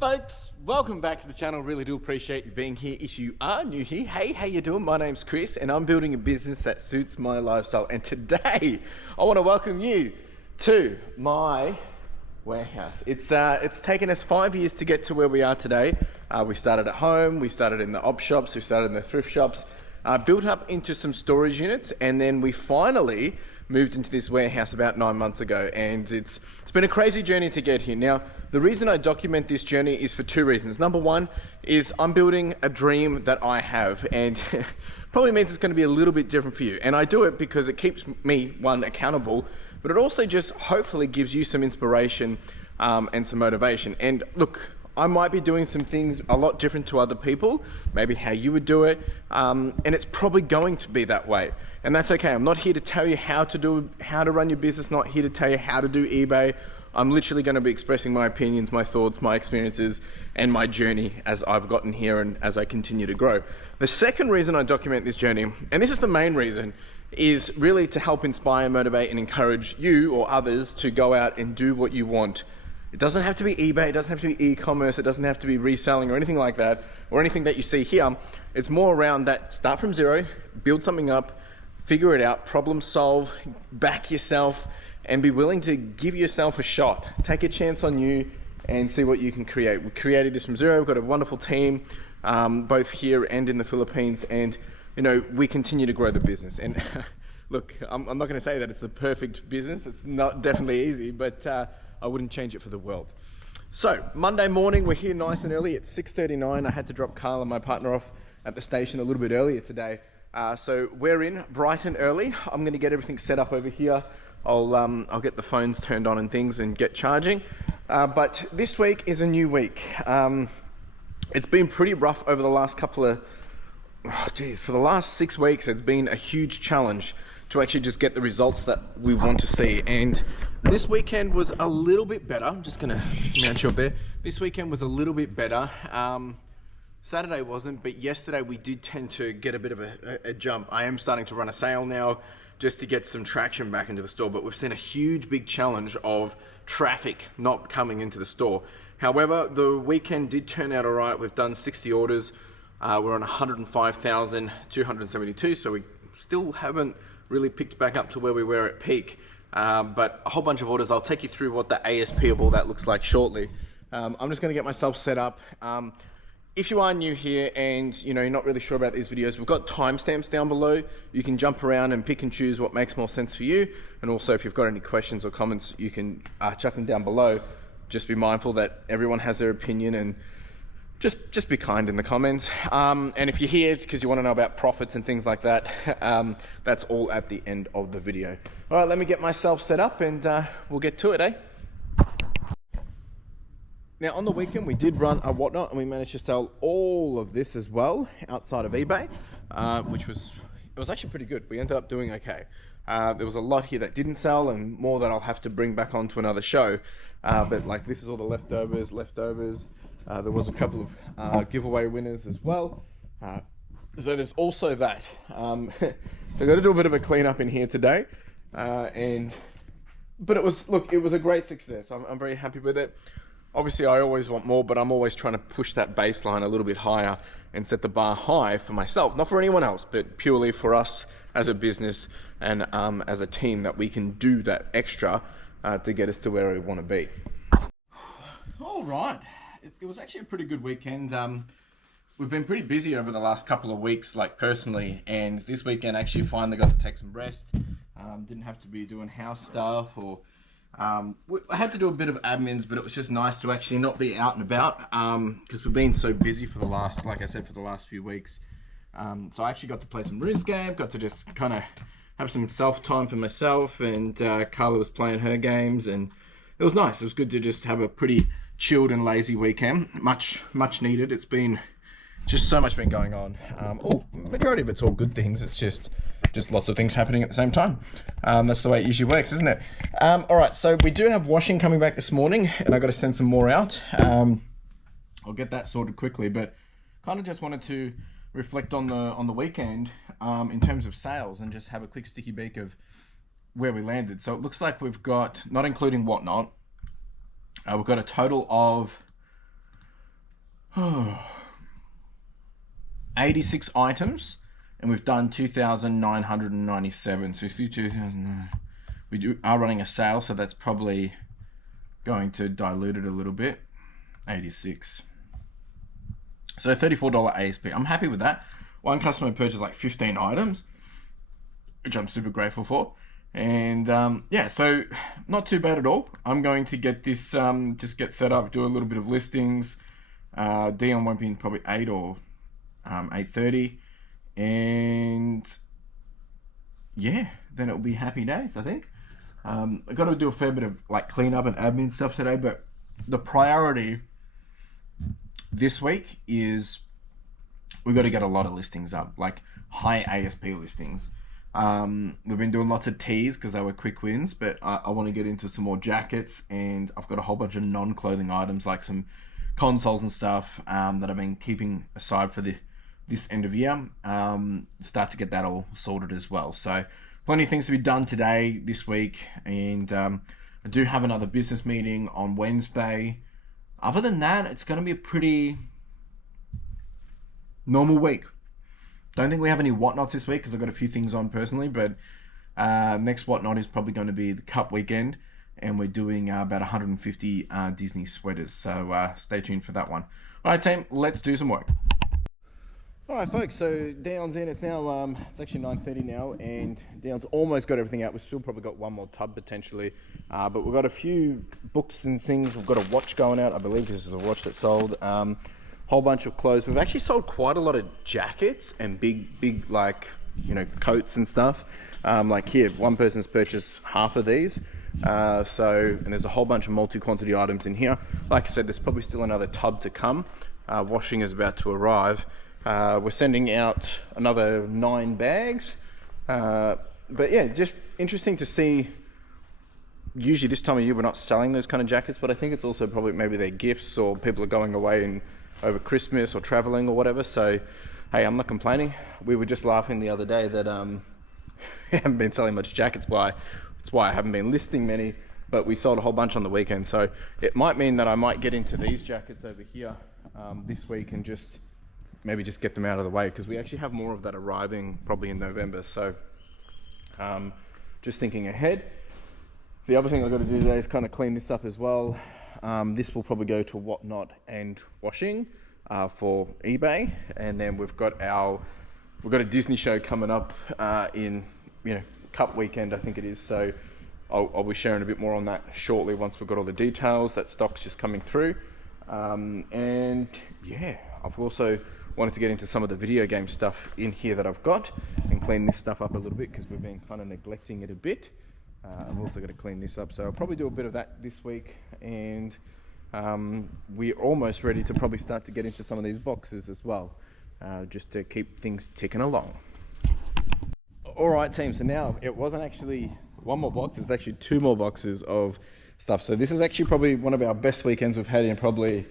Folks, welcome back to the channel. Really do appreciate you being here. If you are new here, hey, how you doing? My name's Chris and I'm building a business that suits my lifestyle. And today I want to welcome you to my warehouse. It's taken us 5 years to get to where we are today. We started at home, we started in the op shops, we started in the thrift shops, built up into some storage units, and then we finally moved into this warehouse about 9 months ago, and it's been a crazy journey to get here. Now, the reason I document this journey is for two reasons. Number one is I'm building a dream that I have, and probably means it's going to be a little bit different for you. And I do it because it keeps me, one, accountable, but it also just hopefully gives you some inspiration and some motivation. And look, I might be doing some things a lot different to other people, maybe how you would do it, and it's probably going to be that way. And that's okay. I'm not here to tell you how to run your business, not here to tell you how to do eBay. I'm literally going to be expressing my opinions, my thoughts, my experiences, and my journey as I've gotten here and as I continue to grow. The second reason I document this journey, and this is the main reason, is really to help inspire, motivate, and encourage you or others to go out and do what you want. It doesn't have to be eBay, it doesn't have to be e-commerce, it doesn't have to be reselling or anything like that, or anything that you see here. It's more around that start from zero, build something up, figure it out, problem solve, back yourself, and be willing to give yourself a shot. Take a chance on you and see what you can create. We created this from zero. We've got a wonderful team, both here and in the Philippines, and you know, we continue to grow the business. And look, I'm not going to say that it's the perfect business. It's not definitely easy, but I wouldn't change it for the world. So Monday morning, we're here nice and early at 6:39. I had to drop Carla, my partner, off at the station a little bit earlier today. So we're in bright and early. I'm going to get everything set up over here. I'll get the phones turned on and things and get charging. But this week is a new week. It's been pretty rough over the last couple of, for the last 6 weeks, it's been a huge challenge to actually just get the results that we want to see. And this weekend was a little bit better. I'm just gonna mount you up there. This weekend was a little bit better. Saturday wasn't, but yesterday we did tend to get a bit of a jump. I am starting to run a sale now just to get some traction back into the store, but we've seen a huge big challenge of traffic not coming into the store. However, the weekend did turn out all right. We've done 60 orders. We're on 105,272, so we still haven't really picked back up to where we were at peak, but a whole bunch of orders. I'll take you through what the ASP of all that looks like shortly. I'm just going to get myself set up. If you are new here and you're not really sure about these videos, we've got timestamps down below. You can jump around and pick and choose what makes more sense for you. And also, if you've got any questions or comments, you can chuck them down below. Just be mindful that everyone has their opinion, and just be kind in the comments. And if you're here because you want to know about profits and things like that, that's all at the end of the video. All right, let me get myself set up and we'll get to it, eh? Now, on the weekend, we did run a whatnot, and we managed to sell all of this as well outside of eBay, which was actually pretty good. We ended up doing okay. There was a lot here that didn't sell, and more that I'll have to bring back onto another show. But like, this is all the leftovers. There was a couple of giveaway winners as well. So there's also that. So I got to do a bit of a cleanup in here today, but it was a great success. I'm very happy with it. Obviously, I always want more, but I'm always trying to push that baseline a little bit higher and set the bar high for myself, not for anyone else, but purely for us as a business and as a team, that we can do that extra to get us to where we want to be. All right, it was actually a pretty good weekend. We've been pretty busy over the last couple of weeks, like personally, and this weekend actually finally got to take some rest. Didn't have to be doing house stuff or I had to do a bit of admins, but it was just nice to actually not be out and about because we've been so busy for the last few weeks. So I actually got to play some RuneScape, got to just kind of have some self-time for myself, and Carla was playing her games, and it was nice. It was good to just have a pretty chilled and lazy weekend. Much needed. It's been just so much been going on. Majority of it's all good things. It's just lots of things happening at the same time. That's the way it usually works, isn't it? All right, so we do have washing coming back this morning, and I got to send some more out. I'll get that sorted quickly, but kind of just wanted to reflect on the weekend in terms of sales, and just have a quick sticky beak of where we landed. So it looks like we've got, not including whatnot, we've got a total of 86 items, and we've done 2,997. So through 2,000, are running a sale, so that's probably going to dilute it a little bit. 86. So $34 ASP. I'm happy with that. One customer purchased like 15 items, which I'm super grateful for. And yeah, so not too bad at all. I'm going to get this, just get set up, do a little bit of listings. Dion won't be in probably 8 or 8:30, and yeah, then it'll be happy days, I think. I've got to do a fair bit of like cleanup and admin stuff today, but the priority this week is we've got to get a lot of listings up, like high ASP listings. We've been doing lots of tees because they were quick wins, but I want to get into some more jackets, and I've got a whole bunch of non-clothing items like some consoles and stuff that I've been keeping aside for this end of year. Start to get that all sorted as well. So plenty of things to be done today, this week, and I do have another business meeting on Wednesday. Other than that, it's going to be a pretty normal week. Don't think we have any whatnots this week because I've got a few things on personally, but next whatnot is probably going to be the Cup weekend, and we're doing about 150 Disney sweaters, so stay tuned for that one. All right, team, let's do some work. All right, folks, so Dion's in. It's now, it's actually 9:30 now, and Dion's almost got everything out. We've still probably got one more tub potentially, but we've got a few books and things. We've got a watch going out, I believe this is the watch that sold. Whole bunch of clothes. We've actually sold quite a lot of jackets and big like, you know, coats and stuff. Like here, one person's purchased half of these. And there's a whole bunch of multi-quantity items in here. Like I said, there's probably still another tub to come. Washing is about to arrive. We're sending out another 9 bags. But yeah, just interesting to see. Usually this time of year we're not selling those kind of jackets, but I think it's also probably maybe they're gifts or people are going away and over Christmas or traveling or whatever. So hey, I'm not complaining. We were just laughing the other day that we haven't been selling much jackets. That's why I haven't been listing many, but we sold a whole bunch on the weekend. So it might mean that I might get into these jackets over here this week and just get them out of the way, because we actually have more of that arriving probably in November. So just thinking ahead. The other thing I've got to do today is kind of clean this up as well. This will probably go to whatnot and washing for eBay, and then we've got a Disney show coming up in Cup weekend, I think it is. So I'll be sharing a bit more on that shortly once we've got all the details. That stock's just coming through, and yeah, I've also wanted to get into some of the video game stuff in here that I've got and clean this stuff up a little bit because we've been kind of neglecting it a bit. I've also got to clean this up, so I'll probably do a bit of that this week, and we're almost ready to probably start to get into some of these boxes as well, just to keep things ticking along. All right, team, so now it wasn't actually one more box, it's actually 2 more boxes of stuff. So this is actually probably one of our best weekends we've had in probably,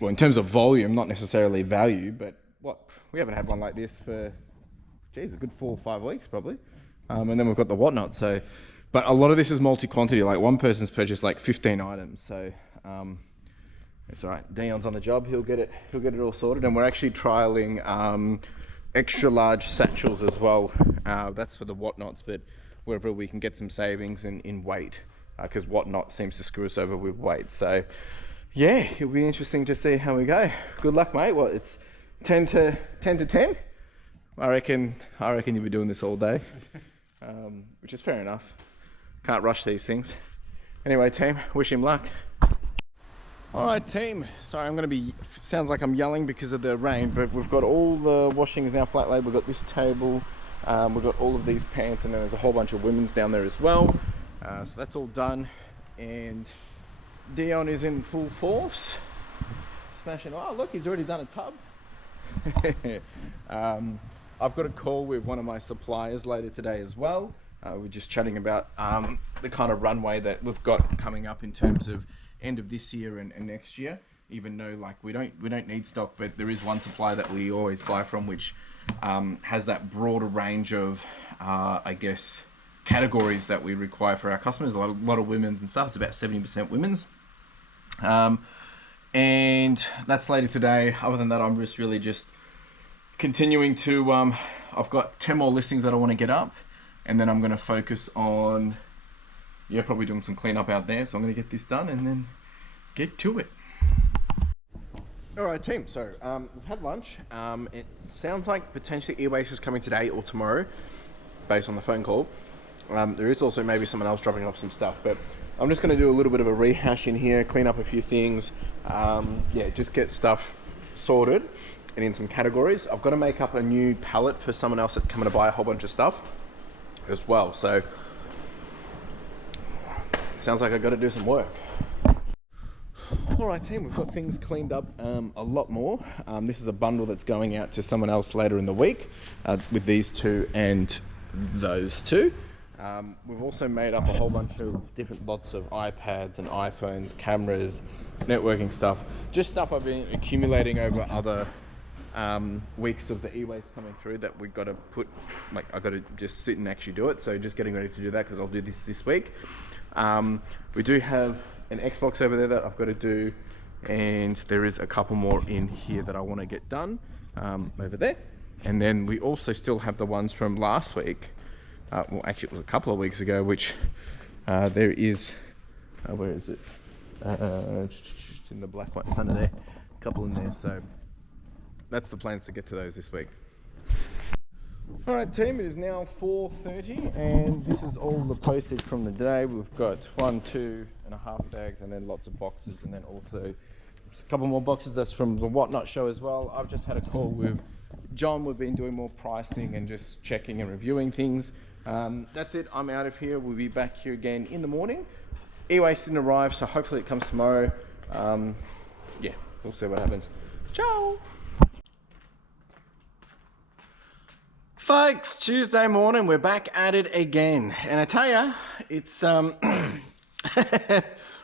well, in terms of volume, not necessarily value, but we haven't had one like this for, geez, a good 4 or 5 weeks probably. And then we've got the whatnot. So, but a lot of this is multi-quantity. Like one person's purchased like 15 items. So it's all right. Dion's on the job. He'll get it all sorted. And we're actually trialing extra large satchels as well. That's for the whatnots, but wherever we can get some savings in weight, because whatnot seems to screw us over with weight. So yeah, it'll be interesting to see how we go. Good luck, mate. Well, it's 10 to 10. I reckon you'll be doing this all day, which is fair enough. Can't rush these things. Anyway, team, wish him luck. All right, team. Sorry, sounds like I'm yelling because of the rain, but we've got all the washings now flat laid. We've got this table, we've got all of these pants, and then there's a whole bunch of women's down there as well. So that's all done, and Dion is in full force, smashing. Oh, look, he's already done a tub. I've got a call with one of my suppliers later today as well. We're just chatting about the kind of runway that we've got coming up in terms of end of this year and next year. Even though like we don't need stock, but there is one supplier that we always buy from, which has that broader range of I guess categories that we require for our customers. A lot of women's and stuff. It's about 70% women's. and that's later today. Other than that, I'm just really just continuing to, I've got 10 more listings that I want to get up, and then I'm going to focus on, yeah, probably doing some cleanup out there. So I'm going to get this done and then get to it. All right, team, so we've had lunch. It sounds like potentially eWaste is coming today or tomorrow, based on the phone call. There is also maybe someone else dropping off some stuff, but I'm just gonna do a little bit of a rehash in here, clean up a few things, yeah, just get stuff sorted and in some categories. I've got to make up a new pallet for someone else that's coming to buy a whole bunch of stuff as well. So, sounds like I've got to do some work. All right, team, we've got things cleaned up a lot more. This is a bundle that's going out to someone else later in the week with these two and those two. We've also made up a whole bunch of different lots of iPads and iPhones, cameras, networking stuff. Just stuff I've been accumulating over other weeks of the e-waste coming through that we've got to put, like, I've got to just sit and actually do it. So just getting ready to do that because I'll do this week. We do have an Xbox over there that I've got to do, and there is a couple more in here that I want to get done over there. And then we also still have the ones from last week. Well, actually, it was a couple of weeks ago, which there is, where is it? In the black one, it's under there, a couple in there. So that's the plans to get to those this week. All right, team, it is now 4:30, and this is all the postage from the day. We've got 1, 2.5 bags, and then lots of boxes, and then also a couple more boxes. That's from the Whatnot show as well. I've just had a call with John. We've been doing more pricing and just checking and reviewing things. That's it. I'm out of here. We'll be back here again in the morning. E-waste didn't arrive, so hopefully it comes tomorrow. Yeah, we'll see what happens. Ciao. Folks, Tuesday morning, we're back at it again. And I tell ya, it's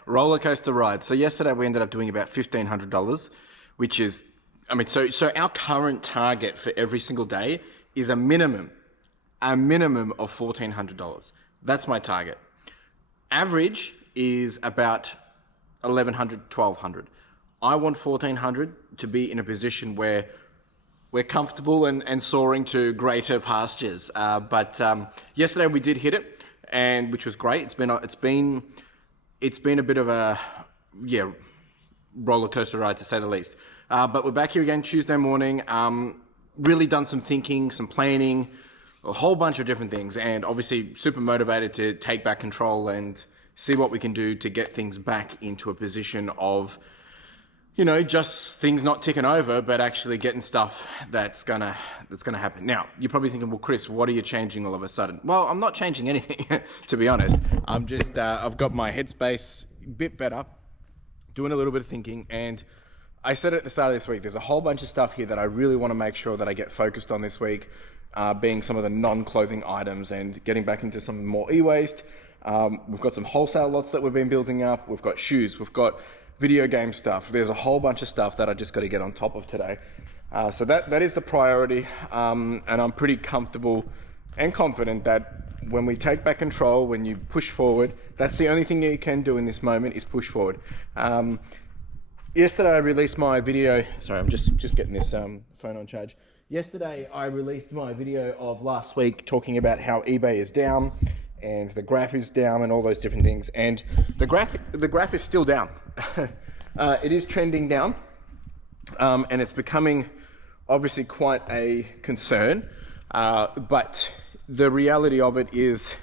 roller coaster ride. So yesterday we ended up doing about $1,500, which is, I mean, so our current target for every single day is a minimum of $1,400. That's my target. Average is about $1,100, $1,200. I want $1,400 to be in a position where we're comfortable and soaring to greater pastures. But yesterday we did hit it, and which was great. It's been a bit of a, yeah, roller coaster ride to say the least. But we're back here again Tuesday morning. Really done some thinking, some planning, a whole bunch of different things, and obviously super motivated to take back control and see what we can do to get things back into a position of, you know, just things not ticking over, but actually getting stuff that's gonna happen. Now, you're probably thinking, well, Chris, what are you changing all of a sudden? Well, I'm not changing anything, to be honest. I'm just, I've got my headspace a bit better, doing a little bit of thinking, and I said at the start of this week, there's a whole bunch of stuff here that I really want to make sure that I get focused on this week, being some of the non-clothing items and getting back into some more e-waste. We've got some wholesale lots that we've been building up. We've got shoes, we've got video game stuff. There's a whole bunch of stuff that I just got to get on top of today. So that is the priority, and I'm pretty comfortable and confident that when we take back control, when you push forward, that's the only thing that you can do in this moment is push forward. Yesterday I released my video. Sorry, I'm just getting this phone on charge. Yesterday I released my video of last week talking about how eBay is down and the graph is down and all those different things. And the graph is still down. It is trending down, and it's becoming obviously quite a concern. But the reality of it is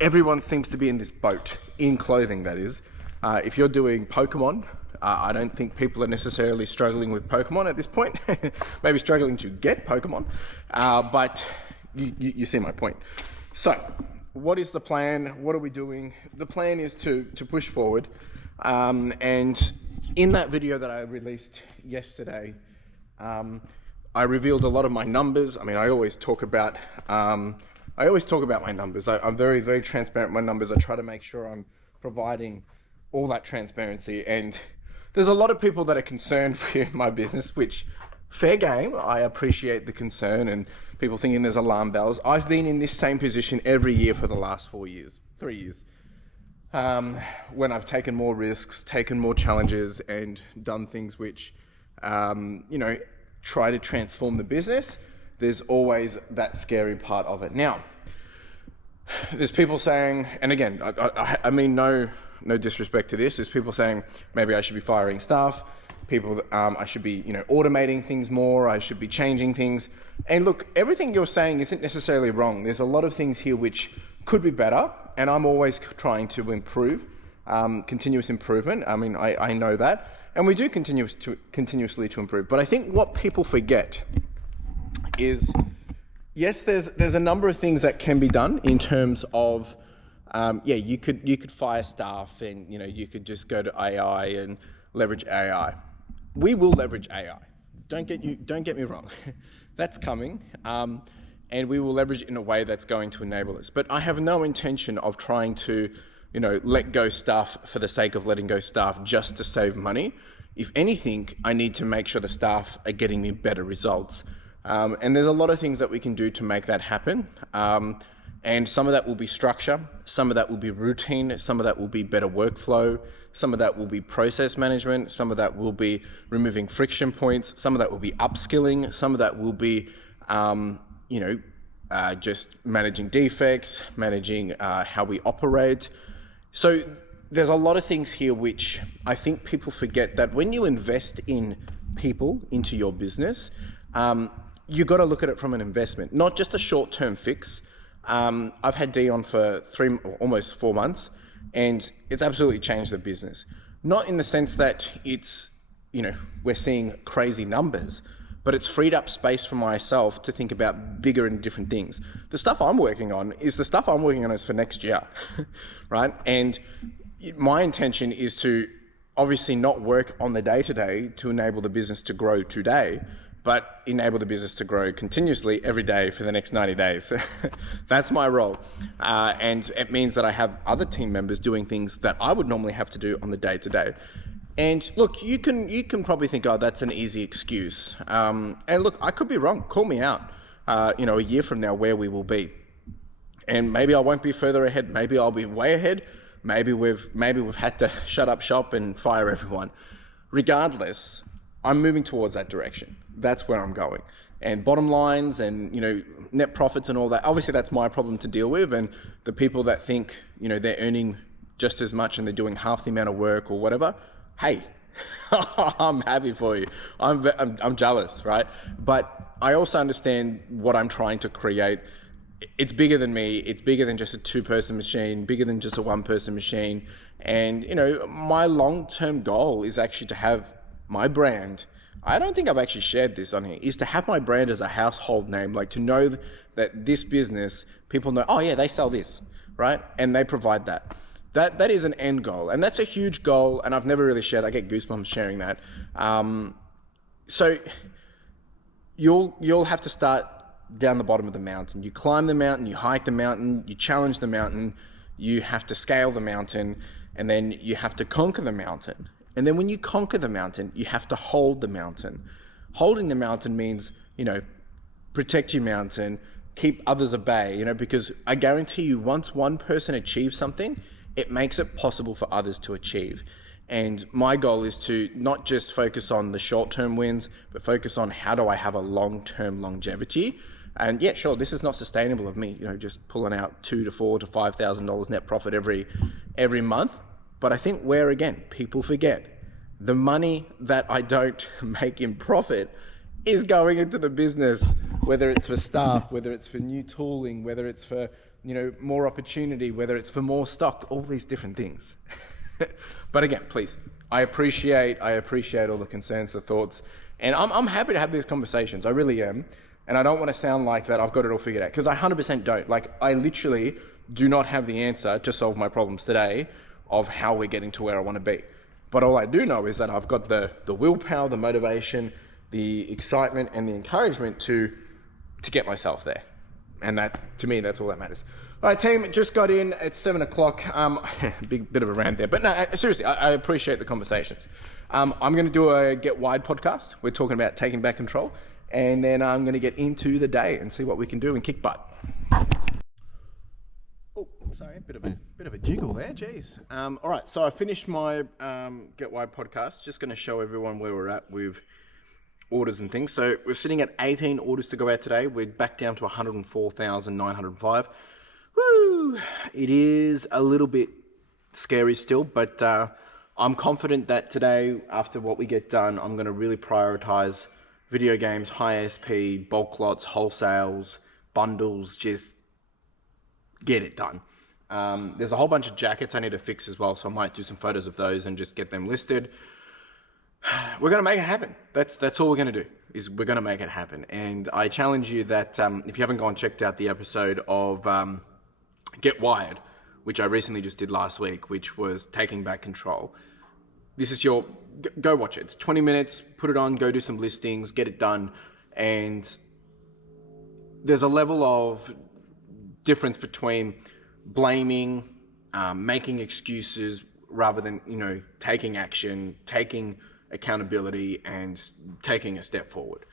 everyone seems to be in this boat, in clothing that is. If you're doing Pokemon, I don't think people are necessarily struggling with Pokemon at this point. Maybe struggling to get Pokemon, but you see my point. So, what is the plan? What are we doing? The plan is to push forward. And in that video that I released yesterday, I revealed a lot of my numbers. I mean, I always talk about my numbers. I'm very, very transparent with my numbers. I try to make sure I'm providing all that transparency. And there's a lot of people that are concerned with my business, which, fair game. I appreciate the concern and people thinking there's alarm bells. I've been in this same position every year for the last 3 years. when I've taken more risks, taken more challenges, and done things which, try to transform the business, there's always that scary part of it. Now, there's people saying, and again, I mean no disrespect to this, there's people saying maybe I should be firing staff, I should be, automating things more, I should be changing things. And look, everything you're saying isn't necessarily wrong. There's a lot of things here which could be better, and I'm always trying to improve, continuous improvement. I mean, I know that, and we do continuously to improve. But I think what people forget is, yes, there's a number of things that can be done in terms of, you could fire staff, and you could just go to AI and leverage AI. We will leverage AI. Don't get me wrong. That's coming, and we will leverage it in a way that's going to enable us. But I have no intention of trying to, let go staff for the sake of letting go staff just to save money. If anything, I need to make sure the staff are getting me better results. And there's a lot of things that we can do to make that happen. And some of that will be structure, some of that will be routine, some of that will be better workflow, some of that will be process management, some of that will be removing friction points, some of that will be upskilling, some of that will be, just managing defects, managing how we operate. So there's a lot of things here which I think people forget, that when you invest in people into your business, you've got to look at it from an investment, not just a short-term fix. I've had Dion for almost 4 months, and it's absolutely changed the business. Not in the sense that it's, we're seeing crazy numbers, but it's freed up space for myself to think about bigger and different things. The stuff I'm working on is for next year, right? And my intention is to obviously not work on the day-to-day to enable the business to grow today, but enable the business to grow continuously every day for the next 90 days. That's my role. And it means that I have other team members doing things that I would normally have to do on the day-to-day. And look, you can probably think, oh, that's an easy excuse. And look, I could be wrong. Call me out, a year from now where we will be. And maybe I won't be further ahead. Maybe I'll be way ahead. Maybe we've had to shut up shop and fire everyone. Regardless, I'm moving towards that direction. That's where I'm going. And bottom lines and, net profits and all that, obviously that's my problem to deal with. And the people that think, they're earning just as much and they're doing half the amount of work or whatever, hey, I'm happy for you. I'm jealous, right? But I also understand what I'm trying to create. It's bigger than me. It's bigger than just a 2-person machine, bigger than just a 1-person machine. And, my long-term goal is actually to have my brand. I don't think I've actually shared this on here, is to have my brand as a household name, like to know that this business, people know, oh yeah, they sell this, right? And they provide that. That is an end goal, and that's a huge goal, and I've never really shared. I get goosebumps sharing that. So you'll have to start down the bottom of the mountain. You climb the mountain, you hike the mountain, you challenge the mountain, you have to scale the mountain, and then you have to conquer the mountain. And then when you conquer the mountain, you have to hold the mountain. Holding the mountain means, protect your mountain, keep others at bay, because I guarantee you, once one person achieves something, it makes it possible for others to achieve. And my goal is to not just focus on the short-term wins, but focus on how do I have a long-term longevity. And yeah, sure, this is not sustainable of me, just pulling out $2,000 to $4,000 to $5,000 net profit every month. But I think where, again, people forget, the money that I don't make in profit is going into the business, whether it's for staff, whether it's for new tooling, whether it's for, more opportunity, whether it's for more stock, all these different things. But again, please, I appreciate all the concerns, the thoughts, and I'm happy to have these conversations. I really am. And I don't want to sound like that I've got it all figured out, because I 100% don't. Like, I literally do not have the answer to solve my problems today of how we're getting to where I want to be. But all I do know is that I've got the willpower, the motivation, the excitement, and the encouragement to get myself there. And that, to me, that's all that matters. All right, team, just got in. It's 7 o'clock. Bit of a rant there. But no, seriously, I appreciate the conversations. I'm going to do a Get Wide podcast. We're talking about taking back control. And then I'm going to get into the day and see what we can do and kick butt. Oh, sorry, bit of a Bit of a jiggle there, geez. All right, so I finished my Get Wide podcast. Just going to show everyone where we're at with orders and things. So we're sitting at 18 orders to go out today. We're back down to 104,905. Woo! It is a little bit scary still, but I'm confident that today, after what we get done, I'm going to really prioritize video games, high SP, bulk lots, wholesales, bundles, just get it done. There's a whole bunch of jackets I need to fix as well, so I might do some photos of those and just get them listed. We're going to make it happen. That's all we're going to do, is we're going to make it happen. And I challenge you that if you haven't gone and checked out the episode of Get Wired, which I recently just did last week, which was taking back control. This is your, go watch it. It's 20 minutes, put it on, go do some listings, get it done. And there's a level of difference between blaming, making excuses, rather than, taking action, taking accountability, and taking a step forward.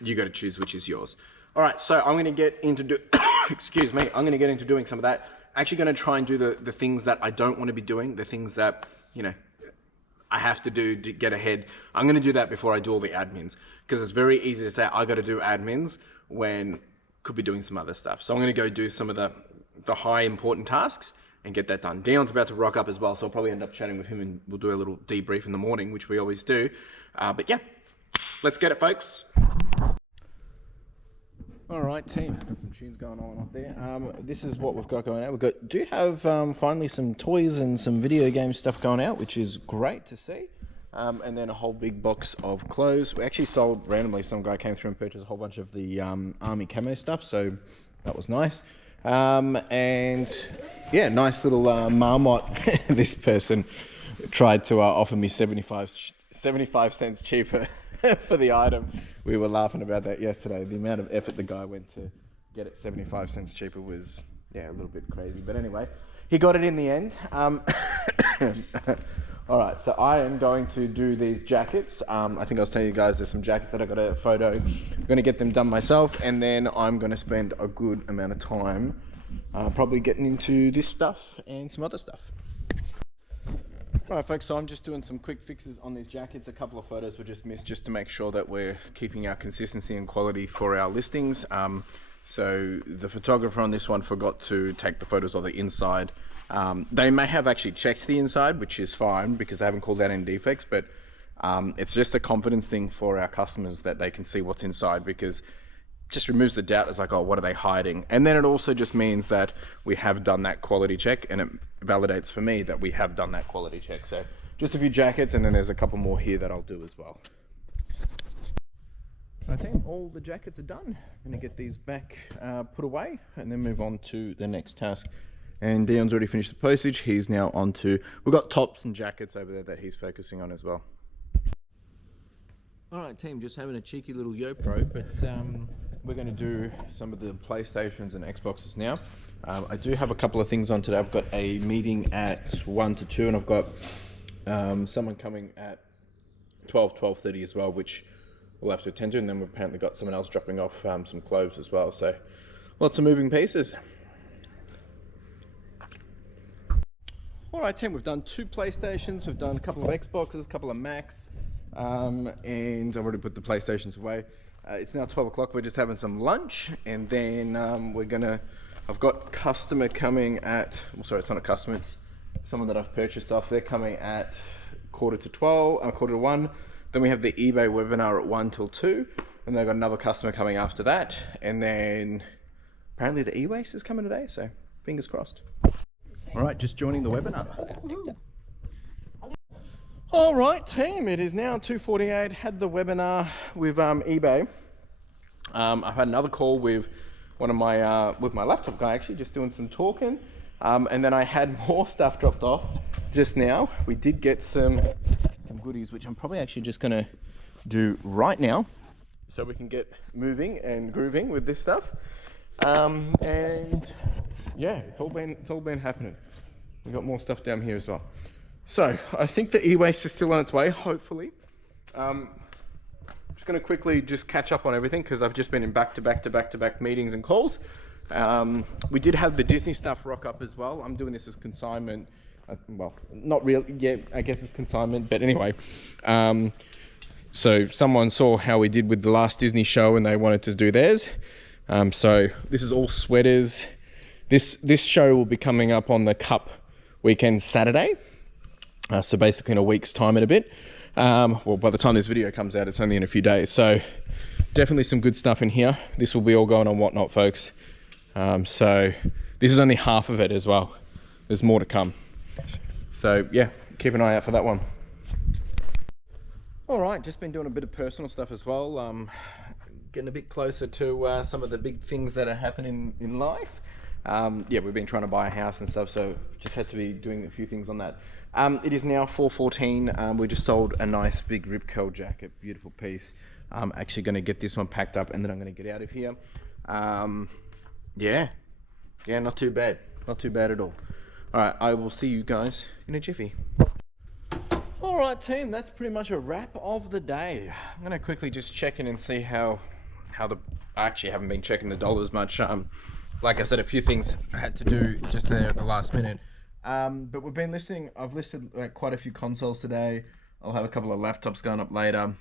You got to choose which is yours. All right, so I'm going to get into excuse me. I'm going to get into doing some of that. Actually going to try and do the things that I don't want to be doing, the things that, I have to do to get ahead. I'm going to do that before I do all the admins, because it's very easy to say I got to do admins when could be doing some other stuff. So I'm going to go do some of the high important tasks and get that done. Dion's about to rock up as well, so I'll probably end up chatting with him and we'll do a little debrief in the morning, which we always do. But yeah, let's get it, folks. All right, team. Got some tunes going on up there. This is what we've got going out. Do you have finally some toys and some video game stuff going out, which is great to see. And then a whole big box of clothes. We actually sold randomly. Some guy came through and purchased a whole bunch of the army camo stuff, so that was nice. And yeah, nice little marmot. This person tried to offer me 75 cents cheaper for the item. We were laughing about that yesterday. The amount of effort the guy went to get it 75 cents cheaper was, a little bit crazy. But anyway, he got it in the end. All right, so I am going to do these jackets. I think I was telling you guys there's some jackets that I got a photo. I'm going to get them done myself, and then I'm going to spend a good amount of time probably getting into this stuff and some other stuff. All right, folks, so I'm just doing some quick fixes on these jackets. A couple of photos were just missed, just to make sure that we're keeping our consistency and quality for our listings. So the photographer on this one forgot to take the photos of the inside. They may have actually checked the inside, which is fine because they haven't called out any defects, but it's just a confidence thing for our customers that they can see what's inside, because it just removes the doubt. It's like, oh, what are they hiding? And then it also just means that we have done that quality check, and it validates for me that we have done that quality check. So just a few jackets, and then there's a couple more here that I'll do as well. I think all the jackets are done. I'm going to get these back put away and then move on to the next task. And Dion's already finished the postage. He's now on to, we've got tops and jackets over there that he's focusing on as well. All right, team, just having a cheeky little YoPro, but we're going to do some of the PlayStations and Xboxes now. I do have a couple of things on today. I've got a meeting at 1 to 2, and I've got someone coming at 12:30 as well, which we'll have to attend to. And then we've apparently got someone else dropping off some clothes as well. So lots of moving pieces. All right, team, we've done 2 PlayStations, we've done a couple of Xboxes, a couple of Macs, and I've already put the PlayStations away. It's now 12 o'clock, we're just having some lunch, and then I've got customer coming at, well, sorry, it's not a customer, it's someone that I've purchased off. They're coming at quarter to 1. Then we have the eBay webinar at 1 till 2, and they've got another customer coming after that, and then apparently the ewaste is coming today, so fingers crossed. All right, just joining the webinar. All right, team, it is now 2:48. Had the webinar with eBay. I've had another call with one of my with my laptop guy, actually, just doing some talking. And then I had more stuff dropped off just now. We did get some goodies, which I'm probably actually just gonna do right now, so we can get moving and grooving with this stuff. And yeah, it's all been happening. We've got more stuff down here as well. So I think the e-waste is still on its way, hopefully. I'm just going to quickly just catch up on everything, because I've just been in back-to-back meetings and calls. We did have the Disney stuff rock up as well. I'm doing this as consignment. Well, not really. Yeah, I guess it's consignment. But anyway, so someone saw how we did with the last Disney show and they wanted to do theirs. So this is all sweaters. This show will be coming up on the Cup weekend Saturday. So basically in a week's time and a bit. Well, by the time this video comes out, it's only in a few days. So definitely some good stuff in here. This will be all going on Whatnot, folks. So this is only half of it as well. There's more to come. So yeah, keep an eye out for that one. All right, just been doing a bit of personal stuff as well. Getting a bit closer to some of the big things that are happening in life. Yeah, we've been trying to buy a house and stuff, so just had to be doing a few things on that. It is now 4:14. We just sold a nice big rip curl jacket, beautiful piece. I'm actually going to get this one packed up and then I'm going to get out of here. Yeah, not too bad, not too bad at all. All right, I will see you guys in a jiffy. All right, team, that's pretty much a wrap of the day. I'm going to quickly just check in and see how I actually haven't been checking the dollars much. Like I said, a few things I had to do just there at the last minute. But we've been listing, I've listed like quite a few consoles today. I'll have a couple of laptops going up later.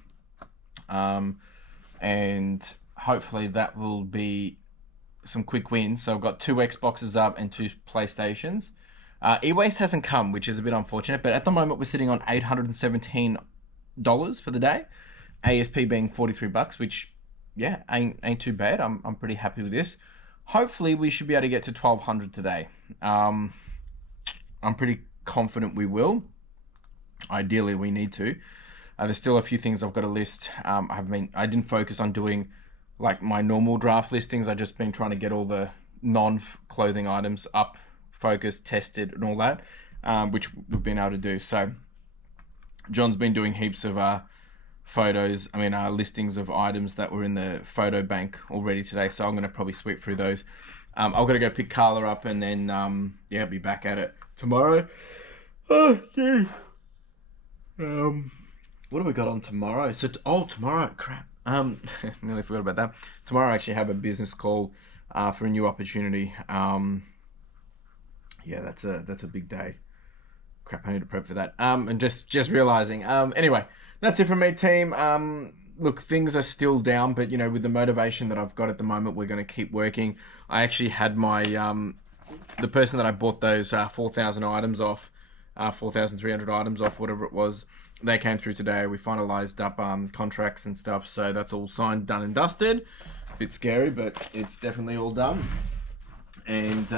And hopefully that will be some quick wins. So I've got 2 Xboxes up and 2 PlayStations. eWaste hasn't come, which is a bit unfortunate, but at the moment we're sitting on $817 for the day. ASP being $43, which yeah, ain't too bad. I'm pretty happy with this. Hopefully we should be able to get to 1200 today. I'm pretty confident we will. Ideally we need to. There's still a few things I've got to list. I didn't focus on doing like my normal draft listings. I've just been trying to get all the non-clothing items up, focused, tested and all that, which we've been able to do. So John's been doing heaps of listings of items that were in the photo bank already today. So I'm going to probably sweep through those. I've got to go pick Carla up and then, yeah, be back at it tomorrow. Oh, geez. What have we got on tomorrow? So, tomorrow, crap. Nearly forgot about that. Tomorrow I actually have a business call for a new opportunity. Yeah, that's a big day. Crap, I need to prep for that. And just realizing. Anyway, that's it from me, team. Look, things are still down, but you know, with the motivation that I've got at the moment, we're going to keep working. I actually had my the person that I bought those 4,000 items off, 4,300 items off, whatever it was. They came through today. We finalized up contracts and stuff, so that's all signed, done and dusted. A bit scary, but it's definitely all done. And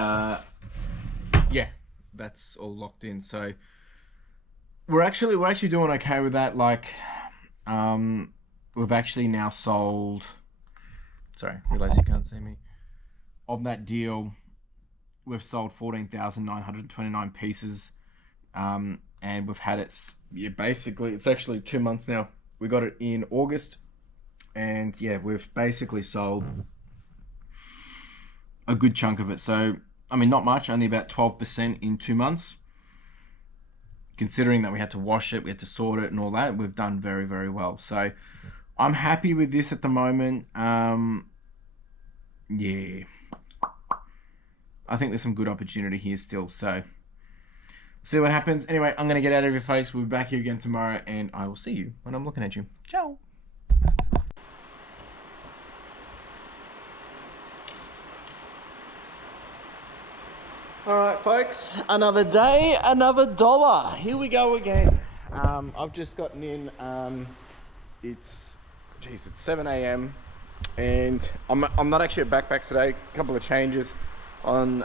yeah, that's all locked in. So we're actually doing okay with that. Like, we've actually now sold. Sorry, realize you can't see me. Of that deal, we've sold 14,929 pieces, and we've had it. Yeah, basically, it's actually 2 months now. We got it in August, and yeah, we've basically sold a good chunk of it. So, I mean, not much, only about 12% in 2 months. Considering that we had to wash it, we had to sort it and all that, we've done very, very well. So, I'm happy with this at the moment. Yeah. I think there's some good opportunity here still, so see what happens. Anyway, I'm going to get out of here, folks. We'll be back here again tomorrow, and I will see you when I'm looking at you. Ciao. All right, folks. Another day, another dollar. Here we go again. I've just gotten in. It's 7 a.m. and I'm not actually at Backpacks today. A couple of changes on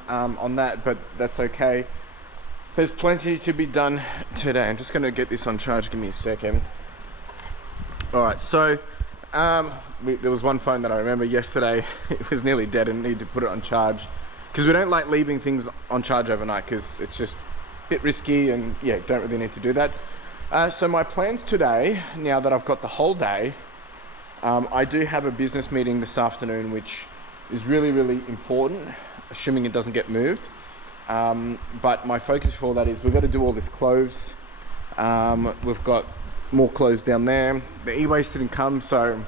that, but that's okay. There's plenty to be done today. I'm just going to get this on charge. Give me a second. All right, so there was one phone that I remember yesterday. It was nearly dead and needed to put it on charge because we don't like leaving things on charge overnight because it's just a bit risky and yeah, don't really need to do that. So my plans today, now that I've got the whole day, I do have a business meeting this afternoon, which is really, really important, assuming it doesn't get moved. But my focus for that is we've got to do all this clothes. We've got more clothes down there. The e-waste didn't come, so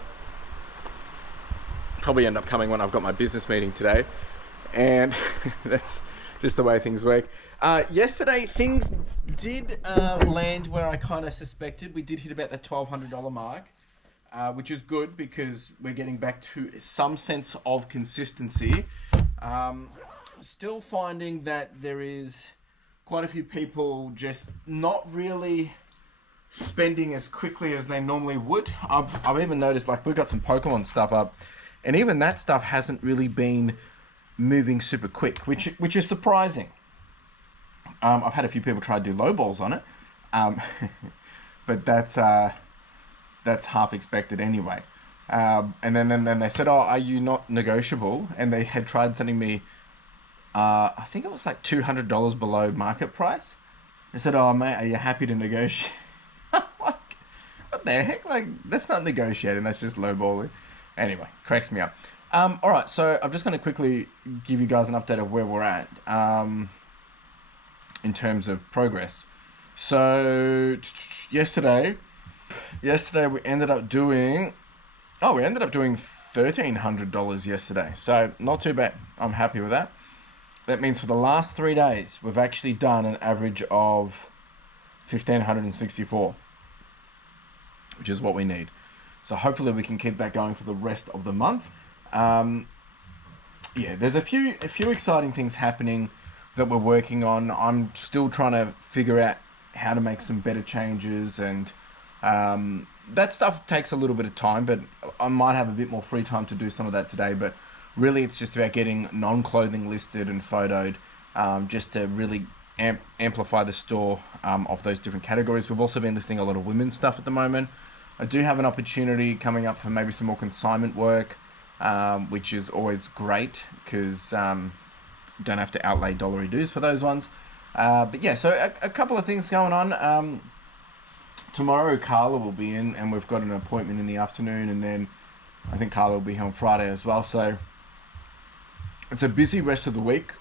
probably end up coming when I've got my business meeting today. and that's just the way things work. Yesterday, things did land where I kind of suspected. We did hit about the $1,200 mark, which is good because we're getting back to some sense of consistency. Still finding that there is quite a few people just not really spending as quickly as they normally would. I've even noticed, like, we've got some Pokemon stuff up, and even that stuff hasn't really been moving super quick, which is surprising. I've had a few people try to do low balls on it, but that's half expected anyway. And then they said, "Oh, are you not negotiable?" And they had tried sending me, I think it was like $200 below market price. They said, "Oh mate, are you happy to negotiate?" I'm like, what the heck? Like, that's not negotiating. That's just lowballing. Anyway, cracks me up. All right, so I'm just going to quickly give you guys an update of where we're at in terms of progress. So yesterday we ended up doing $1,300 yesterday. So not too bad. I'm happy with that. That means for the last 3 days, we've actually done an average of 1,564, which is what we need. So hopefully we can keep that going for the rest of the month. Yeah, there's a few exciting things happening that we're working on. I'm still trying to figure out how to make some better changes, and that stuff takes a little bit of time, but I might have a bit more free time to do some of that today. But really, it's just about getting non-clothing listed and photoed, just to really amplify the store of those different categories. We've also been listing a lot of women's stuff at the moment. I do have an opportunity coming up for maybe some more consignment work, which is always great because don't have to outlay dollary dues for those ones. But yeah, so a couple of things going on. Tomorrow Carla will be in, and we've got an appointment in the afternoon, and then I think Carla will be here on Friday as well. So it's a busy rest of the week.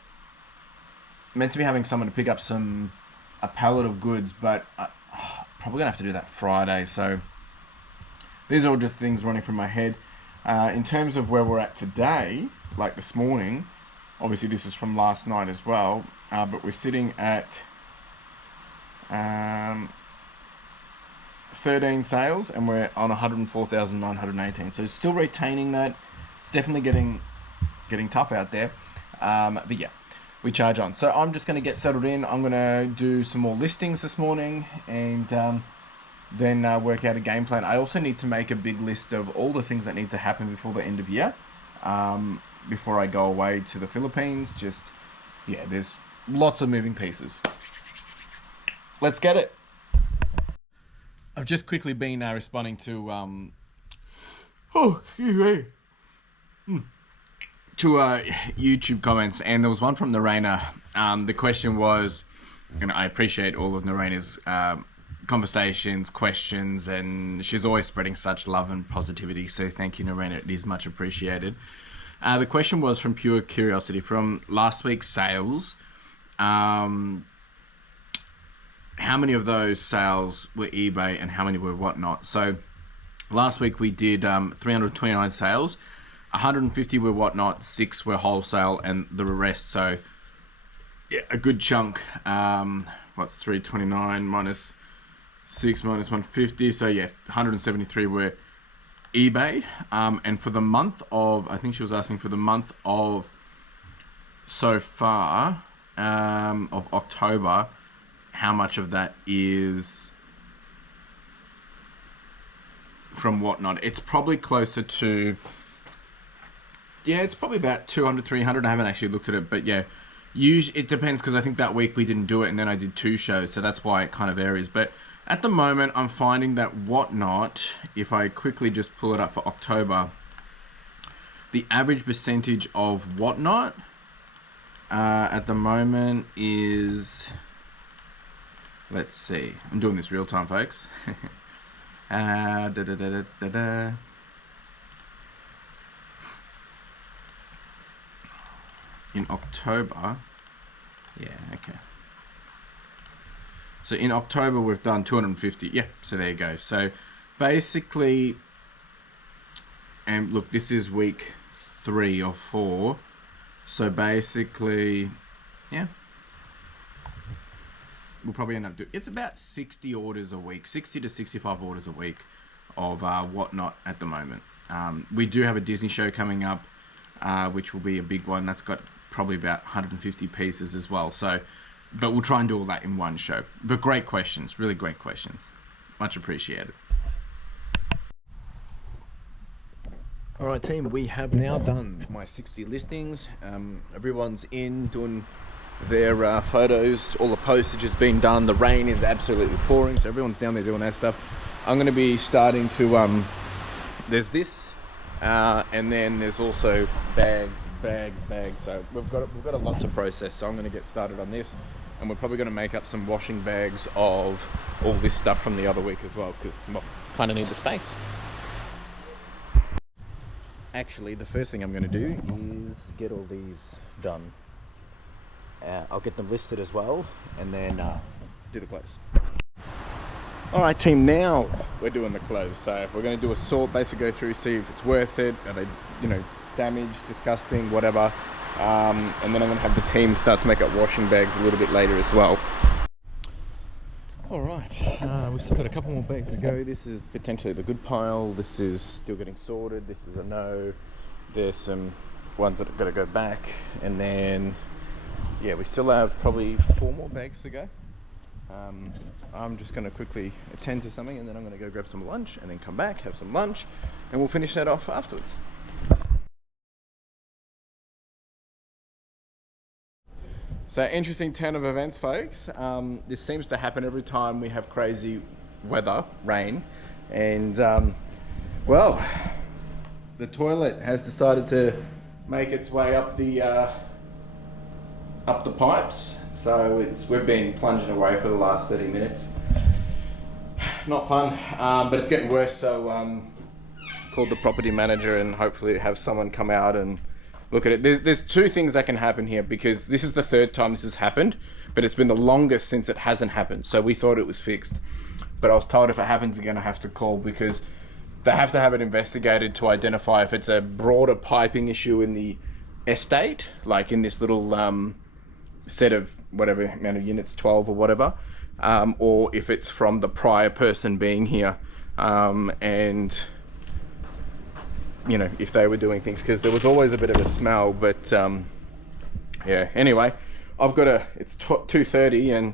Meant to be having someone to pick up a pallet of goods, but probably gonna have to do that Friday. So these are all just things running from my head. In terms of where we're at today, like this morning, obviously this is from last night as well, but we're sitting at 13 sales, and we're on 104,918. So still retaining that. It's definitely getting tough out there. But yeah, we charge on. So I'm just going to get settled in. I'm going to do some more listings this morning, and then work out a game plan. I also need to make a big list of all the things that need to happen before the end of year, before I go away to the Philippines. Just, yeah, there's lots of moving pieces. Let's get it. I've just quickly been responding to YouTube comments, and there was one from Narena. The question was, and I appreciate all of Narena's conversations, questions, and she's always spreading such love and positivity, so thank you, Narena. It is much appreciated. The question was from pure curiosity from last week's sales. How many of those sales were eBay and how many were whatnot? So last week we did 329 sales, 150 were whatnot, 6 were wholesale, and the rest, so yeah, a good chunk. What's 329 minus 6 minus 150, so yeah, 173 were eBay. And for the month of, I think she was asking for the month of so far, of October, how much of that is from whatnot. It's probably closer to, yeah, it's probably about 200, 300. I haven't actually looked at it, but yeah, usually it depends, because I think that week we didn't do it, and then I did 2 shows, so that's why it kind of varies. But at the moment, I'm finding that whatnot, if I quickly just pull it up for October, the average percentage of whatnot at the moment is, let's see, I'm doing this real time, folks. In October, yeah, okay. So in October, we've done 250. Yeah, so there you go. So basically, and look, this is week 3 or 4. So basically, yeah, we'll probably end up doing, it's about 60 orders a week, 60 to 65 orders a week of whatnot at the moment. We do have a Disney show coming up, which will be a big one. That's got probably about 150 pieces as well. So, but we'll try and do all that in one show. But great questions, really great questions. Much appreciated. All right, team, we have now done my 60 listings. Everyone's in doing their photos. All the postage has been done. The rain is absolutely pouring, so everyone's down there doing that stuff. I'm going to be starting to, there's this, and then there's also bags. So we've got a lot to process, so I'm going to get started on this. And we're probably going to make up some washing bags of all this stuff from the other week as well, because we kind of need the space. Actually, the first thing I'm going to do is get all these done. I'll get them listed as well, and then do the close. All right, team, now we're doing the close. So we're going to do a sort, basically go through, see if it's worth it. Are they, damaged, disgusting, whatever. And then I'm going to have the team start to make up washing bags a little bit later as well. All right, we've still got a couple more bags to go. This is potentially the good pile. This is still getting sorted. This is a no. There's some ones that are going to go back. And then, yeah, we still have probably 4 more bags to go. I'm just going to quickly attend to something, and then I'm going to go grab some lunch and then come back, have some lunch, and we'll finish that off afterwards. So interesting turn of events, folks. This seems to happen every time we have crazy weather, rain, and well, the toilet has decided to make its way up the pipes. So we've been plunging away for the last 30 minutes. Not fun, but it's getting worse. So called the property manager and hopefully have someone come out and look at it. There's 2 things that can happen here, because this is the 3rd time this has happened, but it's been the longest since it hasn't happened. So we thought it was fixed, but I was told if it happens again, I have to call, because they have to have it investigated to identify if it's a broader piping issue in the estate, like in this little set of whatever amount of units, 12 or whatever, or if it's from the prior person being here, and if they were doing things, because there was always a bit of a smell. But yeah, anyway, it's 2:30 and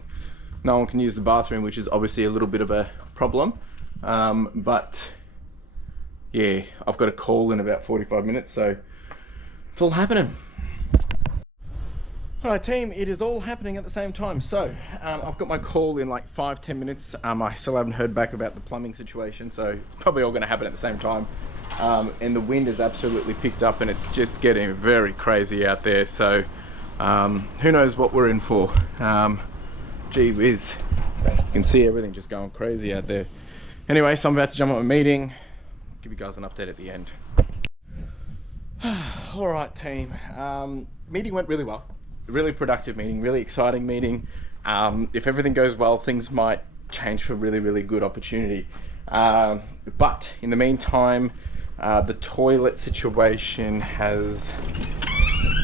no one can use the bathroom, which is obviously a little bit of a problem, but yeah, I've got a call in about 45 minutes, so it's all happening. All right, team, it is all happening at the same time. So I've got my call in like 5-10 minutes. I still haven't heard back about the plumbing situation, so it's probably all going to happen at the same time. And the wind has absolutely picked up, and it's just getting very crazy out there. So who knows what we're in for. Gee whiz, you can see everything just going crazy out there. Anyway, so I'm about to jump on a meeting. I'll give you guys an update at the end. All right, team. Meeting went really well. Really productive meeting, really exciting meeting. If everything goes well, things might change for a really, really good opportunity. But in the meantime, the toilet situation has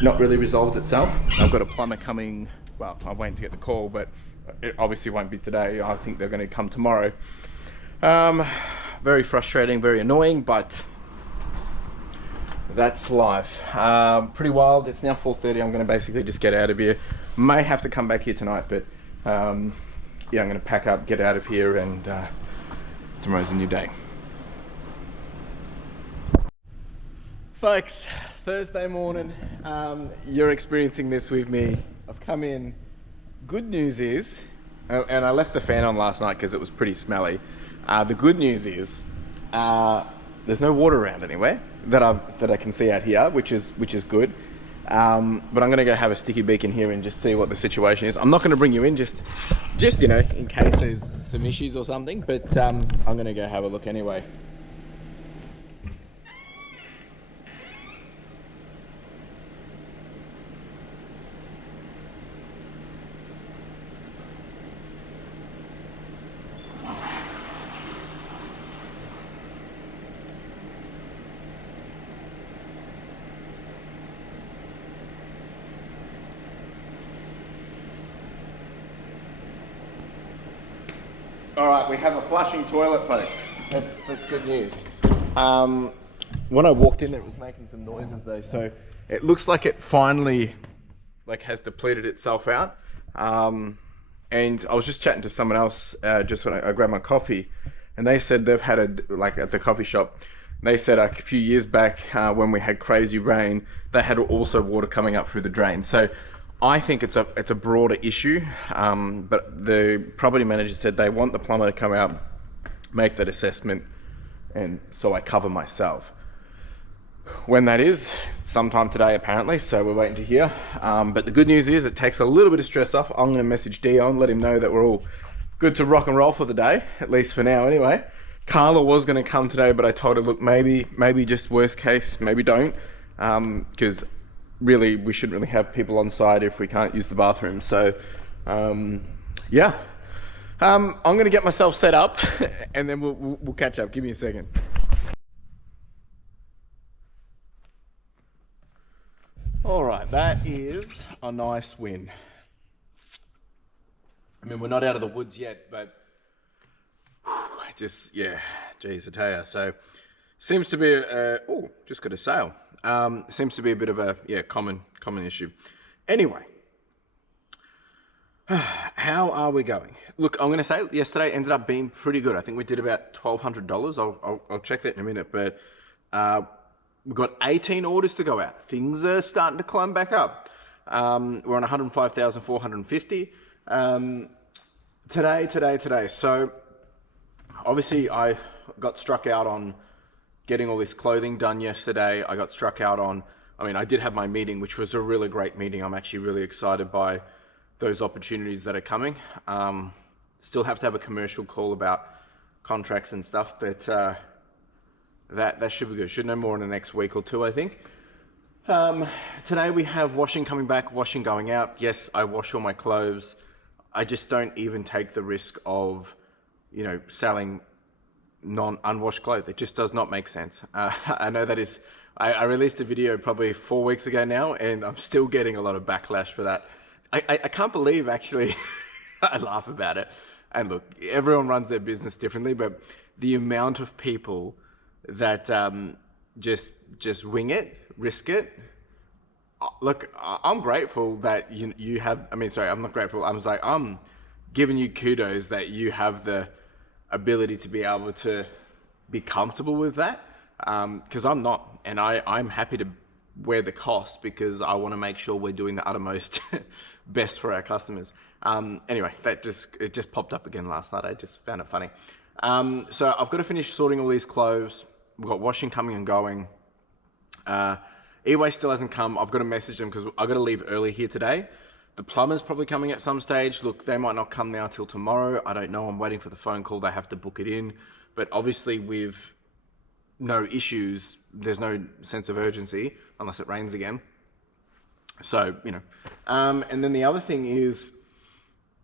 not really resolved itself. I've got a plumber coming. Well, I'm waiting to get the call, but it obviously won't be today. I think they're going to come tomorrow. Very frustrating, very annoying, but that's life. Pretty wild. It's now 4:30. I'm going to basically just get out of here. May have to come back here tonight, but yeah, I'm going to pack up, get out of here, and tomorrow's a new day. Folks, Thursday morning, you're experiencing this with me. I've come in. Good news is, and I left the fan on last night because it was pretty smelly. The good news is there's no water around anywhere that I can see out here, which is good. But I'm gonna go have a sticky beak in here and just see what the situation is. I'm not gonna bring you in just in case there's some issues or something, but I'm gonna go have a look anyway. All right, we have a flushing toilet, folks. That's good news. When I walked in there, it was making some noises though, so it looks like it finally has depleted itself out. And I was just chatting to someone else just when I grabbed my coffee, and they said they've had at the coffee shop, they said a few years back when we had crazy rain, they had also water coming up through the drain. So I think it's a broader issue, but the property manager said they want the plumber to come out, make that assessment, and so I cover myself. When that is, sometime today apparently, so we're waiting to hear. But the good news is it takes a little bit of stress off. I'm going to message Dion, let him know that we're all good to rock and roll for the day, at least for now anyway. Carla was going to come today, but I told her, look, maybe just worst case, maybe don't, because really we shouldn't really have people on site if we can't use the bathroom. So yeah, I'm going to get myself set up and then we'll catch up. Give me a second. All right, that is a nice win. I mean, we're not out of the woods yet, but just, yeah, geez, I tell you. So, seems to be, just got a sale. Seems to be a bit of a, common issue. Anyway, how are we going? Look, I'm going to say yesterday ended up being pretty good. I think we did about $1,200. I'll check that in a minute, but we've got 18 orders to go out. Things are starting to climb back up. We're on 105,450 today. So obviously I got struck out on getting all this clothing done yesterday. I got struck out on, I did have my meeting, which was a really great meeting. I'm actually really excited by those opportunities that are coming. Still have to have a commercial call about contracts and stuff, but that should be good. Should know more in the next week or two, I think. Today we have washing coming back, washing going out. Yes, I wash all my clothes. I just don't even take the risk of, selling unwashed clothes. It just does not make sense. I know that is, I released a video probably 4 weeks ago now, and I'm still getting a lot of backlash for that. I can't believe, actually, I laugh about it. And look, everyone runs their business differently, but the amount of people that just wing it, risk it. Look, I'm grateful that you have, I'm not grateful. I'm giving you kudos that you have the ability to be able to be comfortable with that, because I'm not, and I'm happy to wear the cost because I want to make sure we're doing the uttermost best for our customers. Anyway, it just popped up again last night. I just found it funny. So I've got to finish sorting all these clothes. We've got washing coming and going. eWaste still hasn't come. I've got to message them because I've got to leave early here today. The plumber's probably coming at some stage. Look, they might not come now till tomorrow. I don't know. I'm waiting for the phone call. They have to book it in. But obviously with no issues, there's no sense of urgency unless it rains again. So, and then the other thing is,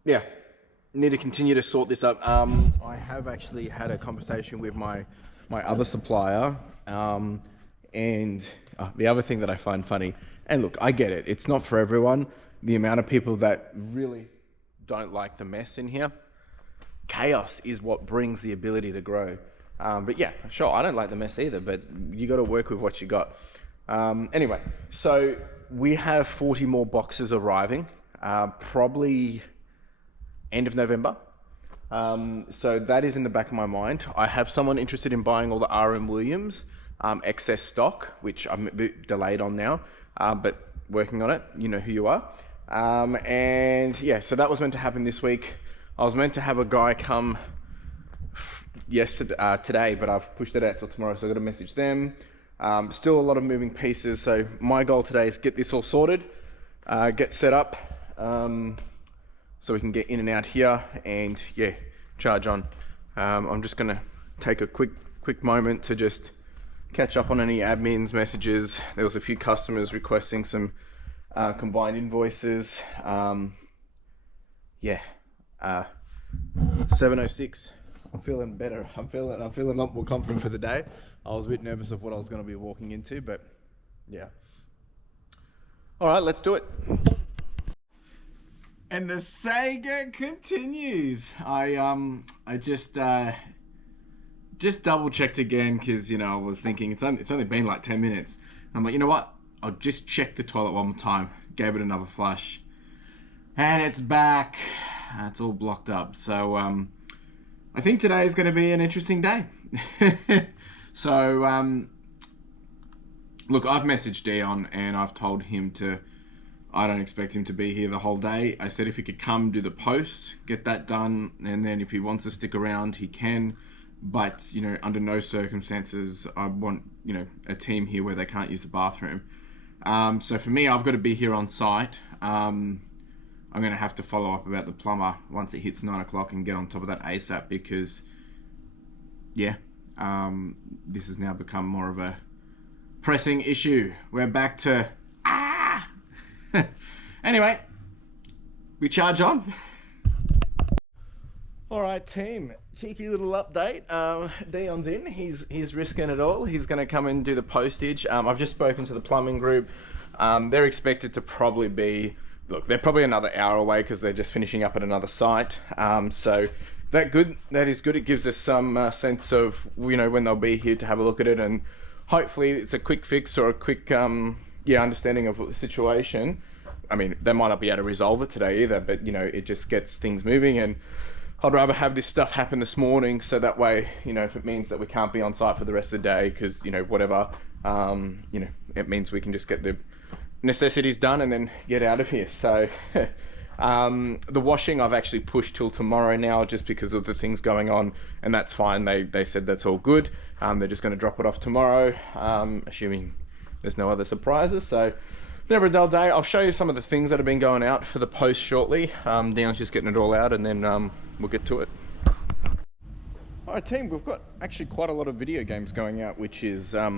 need to continue to sort this up. I have actually had a conversation with my other supplier, and the other thing that I find funny, and look, I get it, it's not for everyone, the amount of people that really don't like the mess in here. Chaos is what brings the ability to grow. But yeah, sure, I don't like the mess either, but you got to work with what you got. Anyway, so we have 40 more boxes arriving, probably end of November. So that is in the back of my mind. I have someone interested in buying all the RM Williams excess stock, which I'm a bit delayed on now, but working on it. You know who you are. And yeah, so that was meant to happen this week. I was meant to have a guy come today, but I've pushed it out till tomorrow, so I've got to message them. Still a lot of moving pieces, so my goal today is get this all sorted, get set up, so we can get in and out here and charge on. I'm just gonna take a quick moment to just catch up on any admins messages. There was a few customers requesting some combined invoices. 7:06. I'm feeling better. I'm feeling a lot more confident for the day. I was a bit nervous of what I was going to be walking into, but yeah. All right, let's do it. And the saga continues. I just double checked again because I was thinking it's only been like 10 minutes. I'm like, you know what? I'll just check the toilet one more time. Gave it another flush, and it's back. It's all blocked up. So I think today is going to be an interesting day. So look, I've messaged Dion and I've told him I don't expect him to be here the whole day. I said if he could come do the post, get that done, and then if he wants to stick around, he can. But, under no circumstances, I want, a team here where they can't use the bathroom. So for me, I've got to be here on site. I'm going to have to follow up about the plumber once it hits 9 o'clock and get on top of that ASAP because, yeah, this has now become more of a pressing issue. We're back to, Anyway, we charge on. All right, team. Cheeky little update. Dion's in. He's risking it all. He's going to come and do the postage. I've just spoken to the plumbing group. They're expected to probably be. Look, they're probably another hour away because they're just finishing up at another site. So that is good. It gives us some sense of when they'll be here to have a look at it, and hopefully it's a quick fix or a quick understanding of the situation. I mean, they might not be able to resolve it today either, but it just gets things moving. And I'd rather have this stuff happen this morning, so that way, if it means that we can't be on site for the rest of the day, because whatever, it means we can just get the necessities done and then get out of here. So the washing I've actually pushed till tomorrow now, just because of the things going on, and that's fine. They said that's all good. They're just going to drop it off tomorrow, assuming there's no other surprises. So never a dull day. I'll show you some of the things that have been going out for the post shortly. Dion's just getting it all out, and then we'll get to it. Alright team, we've got actually quite a lot of video games going out, which is, I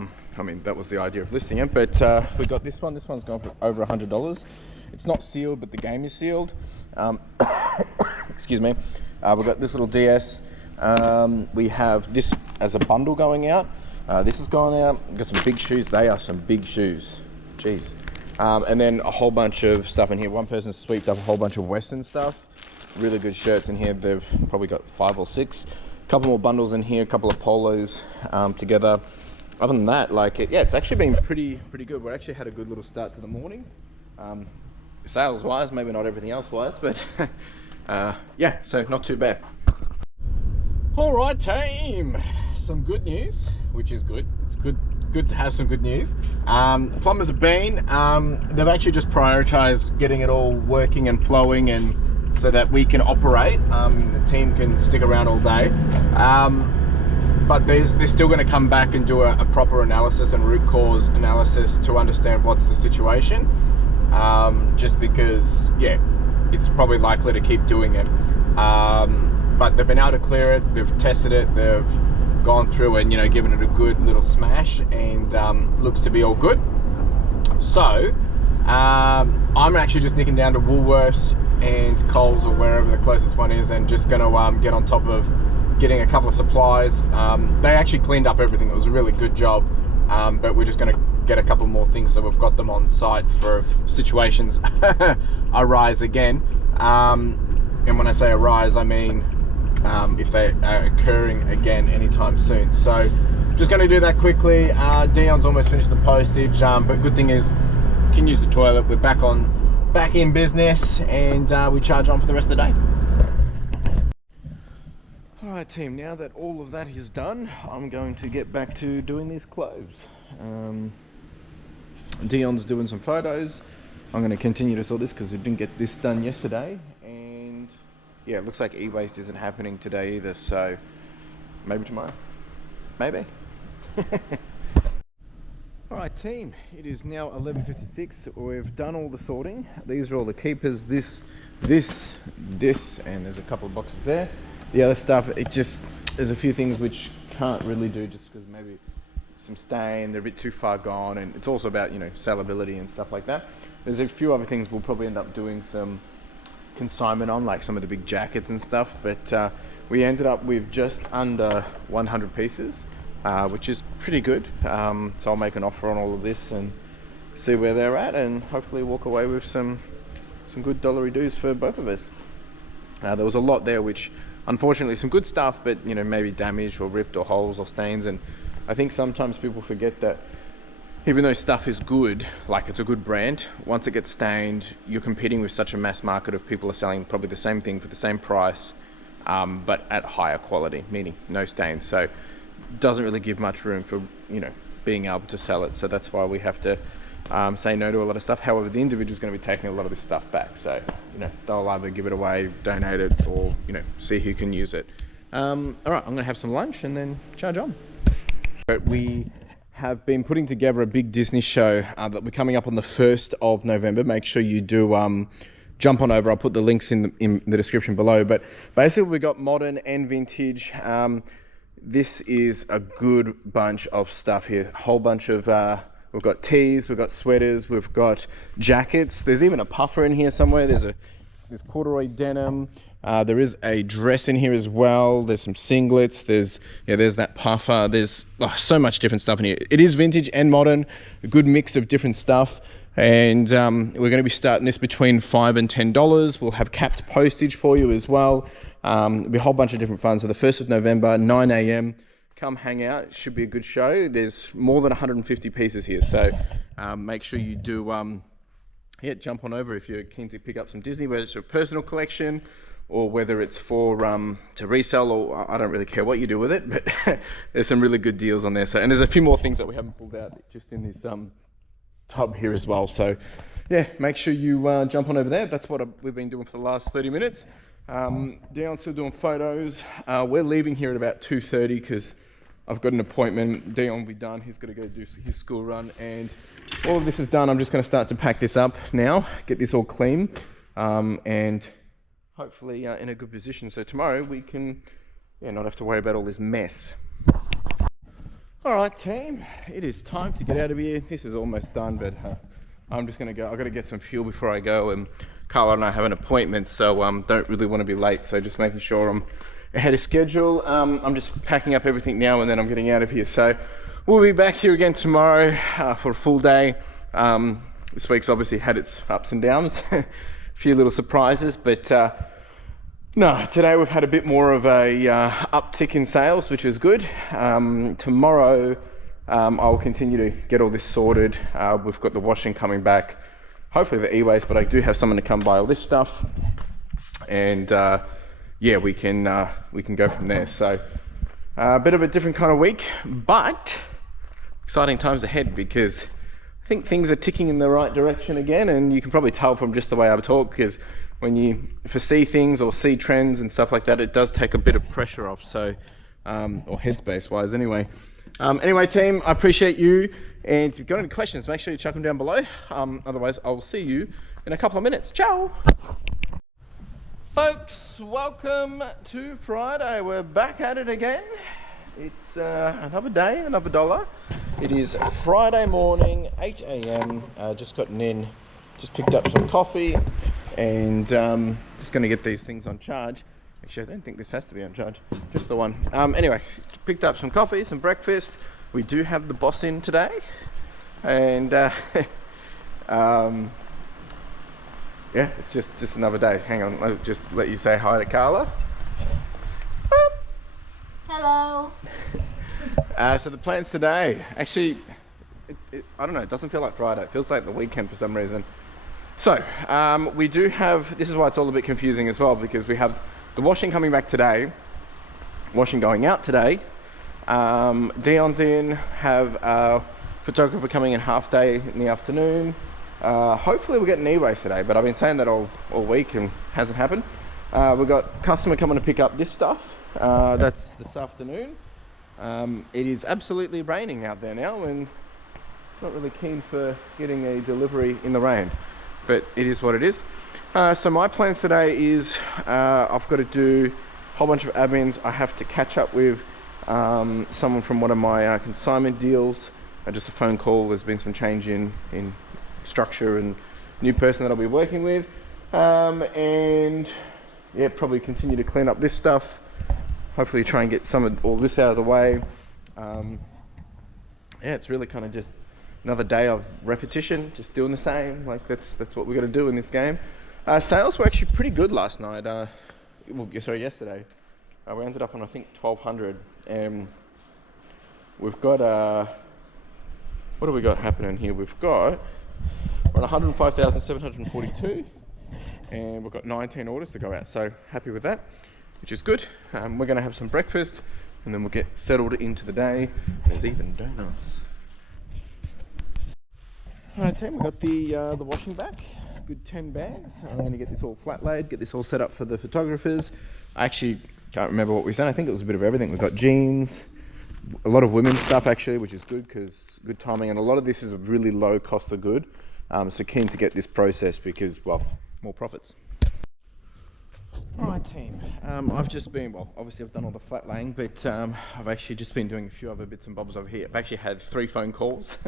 mean, that was the idea of listing it, but we got this one. This one's gone for over $100. It's not sealed, but the game is sealed. Excuse me. We've got this little DS. We have this as a bundle going out. This is going out. We've got some big shoes. They are some big shoes. Jeez. And then a whole bunch of stuff in here. One person sweeped up a whole bunch of Western stuff. Really good shirts in here. They've probably got 5 or 6. A couple more bundles in here. A couple of polos together. Other than that, it's actually been pretty good. We actually had a good little start to the morning. Sales wise, maybe not everything else wise, but yeah, so not too bad. All right, team. Some good news, which is good. It's good to have some good news. Plumbers have been, they've actually just prioritized getting it all working and flowing, and so that we can operate. The team can stick around all day. But they're still going to come back and do a proper analysis and root cause analysis to understand what's the situation. Just because, yeah, it's probably likely to keep doing it. But they've been able to clear it, they've tested it, they've gone through and given it a good little smash, and looks to be all good. So I'm actually just nicking down to Woolworths and Coles or wherever the closest one is, and just going to get on top of getting a couple of supplies. They actually cleaned up everything. It was a really good job, but we're just going to get a couple more things so we've got them on site for situations arise again. And when I say arise, I mean if they are occurring again anytime soon. So just going to do that quickly. Dion's almost finished the postage, but good thing is can use the toilet. We're back in business, and we charge on for the rest of the day. Alright team, now that all of that is done, I'm going to get back to doing these clothes. Dion's doing some photos. I'm going to continue to sort this because we didn't get this done yesterday, and yeah, it looks like e-waste isn't happening today either, so maybe tomorrow. Maybe. Alright team, it is now 11:56. We've done all the sorting. These are all the keepers. This, and there's a couple of boxes there. The other stuff, there's a few things which can't really do just because maybe some stain, they're a bit too far gone, and it's also about sellability and stuff like that. There's a few other things we'll probably end up doing some consignment on, like some of the big jackets and stuff, but we ended up with just under 100 pieces, which is pretty good. So I'll make an offer on all of this and see where they're at, and hopefully walk away with some some good dollary dues for both of us. There was a lot there which, unfortunately, some good stuff, but you know, maybe damaged or ripped or holes or stains. And I think sometimes people forget that even though stuff is good, like it's a good brand, once it gets stained, you're competing with such a mass market of people are selling probably the same thing for the same price, but at higher quality, meaning no stains. So it doesn't really give much room for, you know, being able to sell it. So that's why we have to say no to a lot of stuff. However, the individual's going to be taking a lot of this stuff back. So, you know, they'll either give it away, donate it, or, you know, see who can use it. All right, I'm going to have some lunch and then charge on. But we have been putting together a big Disney show that we're coming up on the 1st of November. Make sure you do jump on over. I'll put the links in the description below. But basically, we've got modern and vintage. This is a good bunch of stuff here. A whole bunch of, we've got tees, we've got sweaters, we've got jackets. There's even a puffer in here somewhere. There's corduroy denim. There is a dress in here as well. There's some singlets. There's that puffer. There's so much different stuff in here. It is vintage and modern, a good mix of different stuff. And we're going to be starting this between $5 and $10. We'll have capped postage for you as well. There'll be a whole bunch of different fun. So the 1st of November, 9 a.m. Come hang out. It should be a good show. There's more than 150 pieces here. So make sure you do jump on over if you're keen to pick up some Disney, whether it's for a personal collection or whether it's for to resell, or I don't really care what you do with it, but there's some really good deals on there. So, and there's a few more things that we haven't pulled out just in this tub here as well. So yeah, make sure you jump on over there. That's what we've been doing for the last 30 minutes. Dion's still doing photos. We're leaving here at about 2:30 because I've got an appointment. Dion will be done. He's got to go do his school run, and all of this is done. I'm just going to start to pack this up now, get this all clean, and hopefully in a good position. So tomorrow we can not have to worry about all this mess. All right, team, it is time to get out of here. This is almost done, but I'm just going to go. I've got to get some fuel before I go, and Carla and I have an appointment, so don't really want to be late. So just making sure I'm ahead of schedule. I'm just packing up everything now, and then I'm getting out of here. So we'll be back here again tomorrow for a full day. This week's obviously had its ups and downs, a few little surprises, but no, today we've had a bit more of a uptick in sales, which is good. Tomorrow I'll continue to get all this sorted. We've got the washing coming back, hopefully the e-waste, but I do have someone to come buy all this stuff, and yeah, we can go from there. So a bit of a different kind of week, but exciting times ahead, because I think things are ticking in the right direction again, and you can probably tell from just the way I talk, because when you foresee things or see trends and stuff like that, it does take a bit of pressure off. So or headspace wise anyway. Anyway, team, I appreciate you, and if you've got any questions, make sure you chuck them down below. Otherwise, I will see you in a couple of minutes. Ciao! Folks, welcome to Friday. We're back at it again. It's another day, another dollar. It is Friday morning, 8 a.m. Just gotten in, just picked up some coffee, and just going to get these things on charge. Actually, I don't think this has to be on charge, just the one. Anyway, picked up some coffee, some breakfast. We do have the boss in today, and yeah, it's just another day. Hang on, I'll just let you say hi to Carla. Hello. So the plans today, actually, I don't know, it doesn't feel like Friday. It feels like the weekend for some reason. So we do have, this is why it's all a bit confusing as well, because we have the washing coming back today, washing going out today. Dion's in, have a photographer coming in half day in the afternoon. Hopefully we'll get an e-waste today, but I've been saying that all week and hasn't happened. We've got customer coming to pick up this stuff. That's this afternoon. It is absolutely raining out there now, and not really keen for getting a delivery in the rain, but it is what it is. So my plans today is I've got to do a whole bunch of admins. I have to catch up with someone from one of my consignment deals. Just a phone call. There's been some change in structure and new person that I'll be working with, and yeah, probably continue to clean up this stuff. Hopefully try and get some of all this out of the way. Yeah, it's really kind of just another day of repetition, just doing the same. Like that's what we're going to do in this game. Sales were actually pretty good last night. Yesterday. We ended up on, I think, 1,200. We've got, what do we got happening here? We're on 105,742, and we've got 19 orders to go out. So happy with that, which is good. We're going to have some breakfast, and then we'll get settled into the day. There's even donuts. Alright team, we got the washing back. Good 10 bags. I'm going to get this all flat laid, get this all set up for the photographers. I actually can't remember what we've done. I think it was a bit of everything. We've got jeans, a lot of women's stuff actually, which is good because good timing, and a lot of this is a really low cost of good. So keen to get this process because, well, more profits. Alright team, I've just been, well, obviously I've done all the flat laying, but I've actually just been doing a few other bits and bobs over here. I've actually had 3 phone calls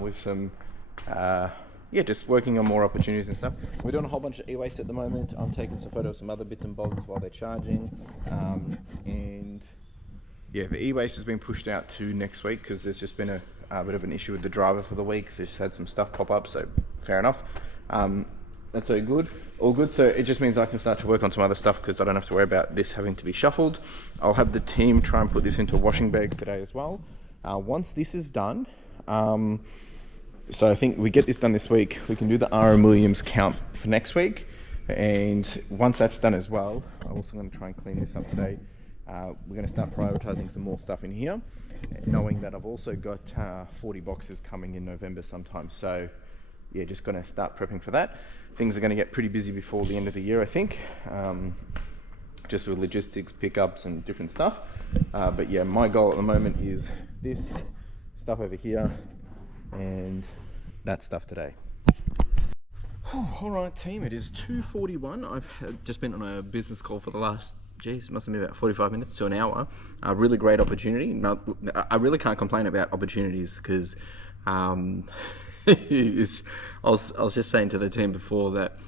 with some just working on more opportunities and stuff. We're doing a whole bunch of e-waste at the moment. I'm taking some photos of some other bits and bobs while they're charging. And yeah, the e-waste has been pushed out to next week because there's just been a bit of an issue with the driver for the week. They've just had some stuff pop up, so fair enough. That's all good. So it just means I can start to work on some other stuff because I don't have to worry about this having to be shuffled. I'll have the team try and put this into washing bags today as well. Once this is done, so I think we get this done this week, we can do the RM Williams count for next week. And once that's done as well, I'm also going to try and clean this up today. We're going to start prioritizing some more stuff in here, knowing that I've also got 40 boxes coming in November sometime. So yeah, just going to start prepping for that. Things are going to get pretty busy before the end of the year, I think, just with logistics, pickups and different stuff. But yeah, my goal at the moment is this stuff over here and that stuff today. All right team, it is 2:41. I've just been on a business call for the last, geez, must have been about 45 minutes to an hour. A really great opportunity. Now, I really can't complain about opportunities because I was just saying to the team before that,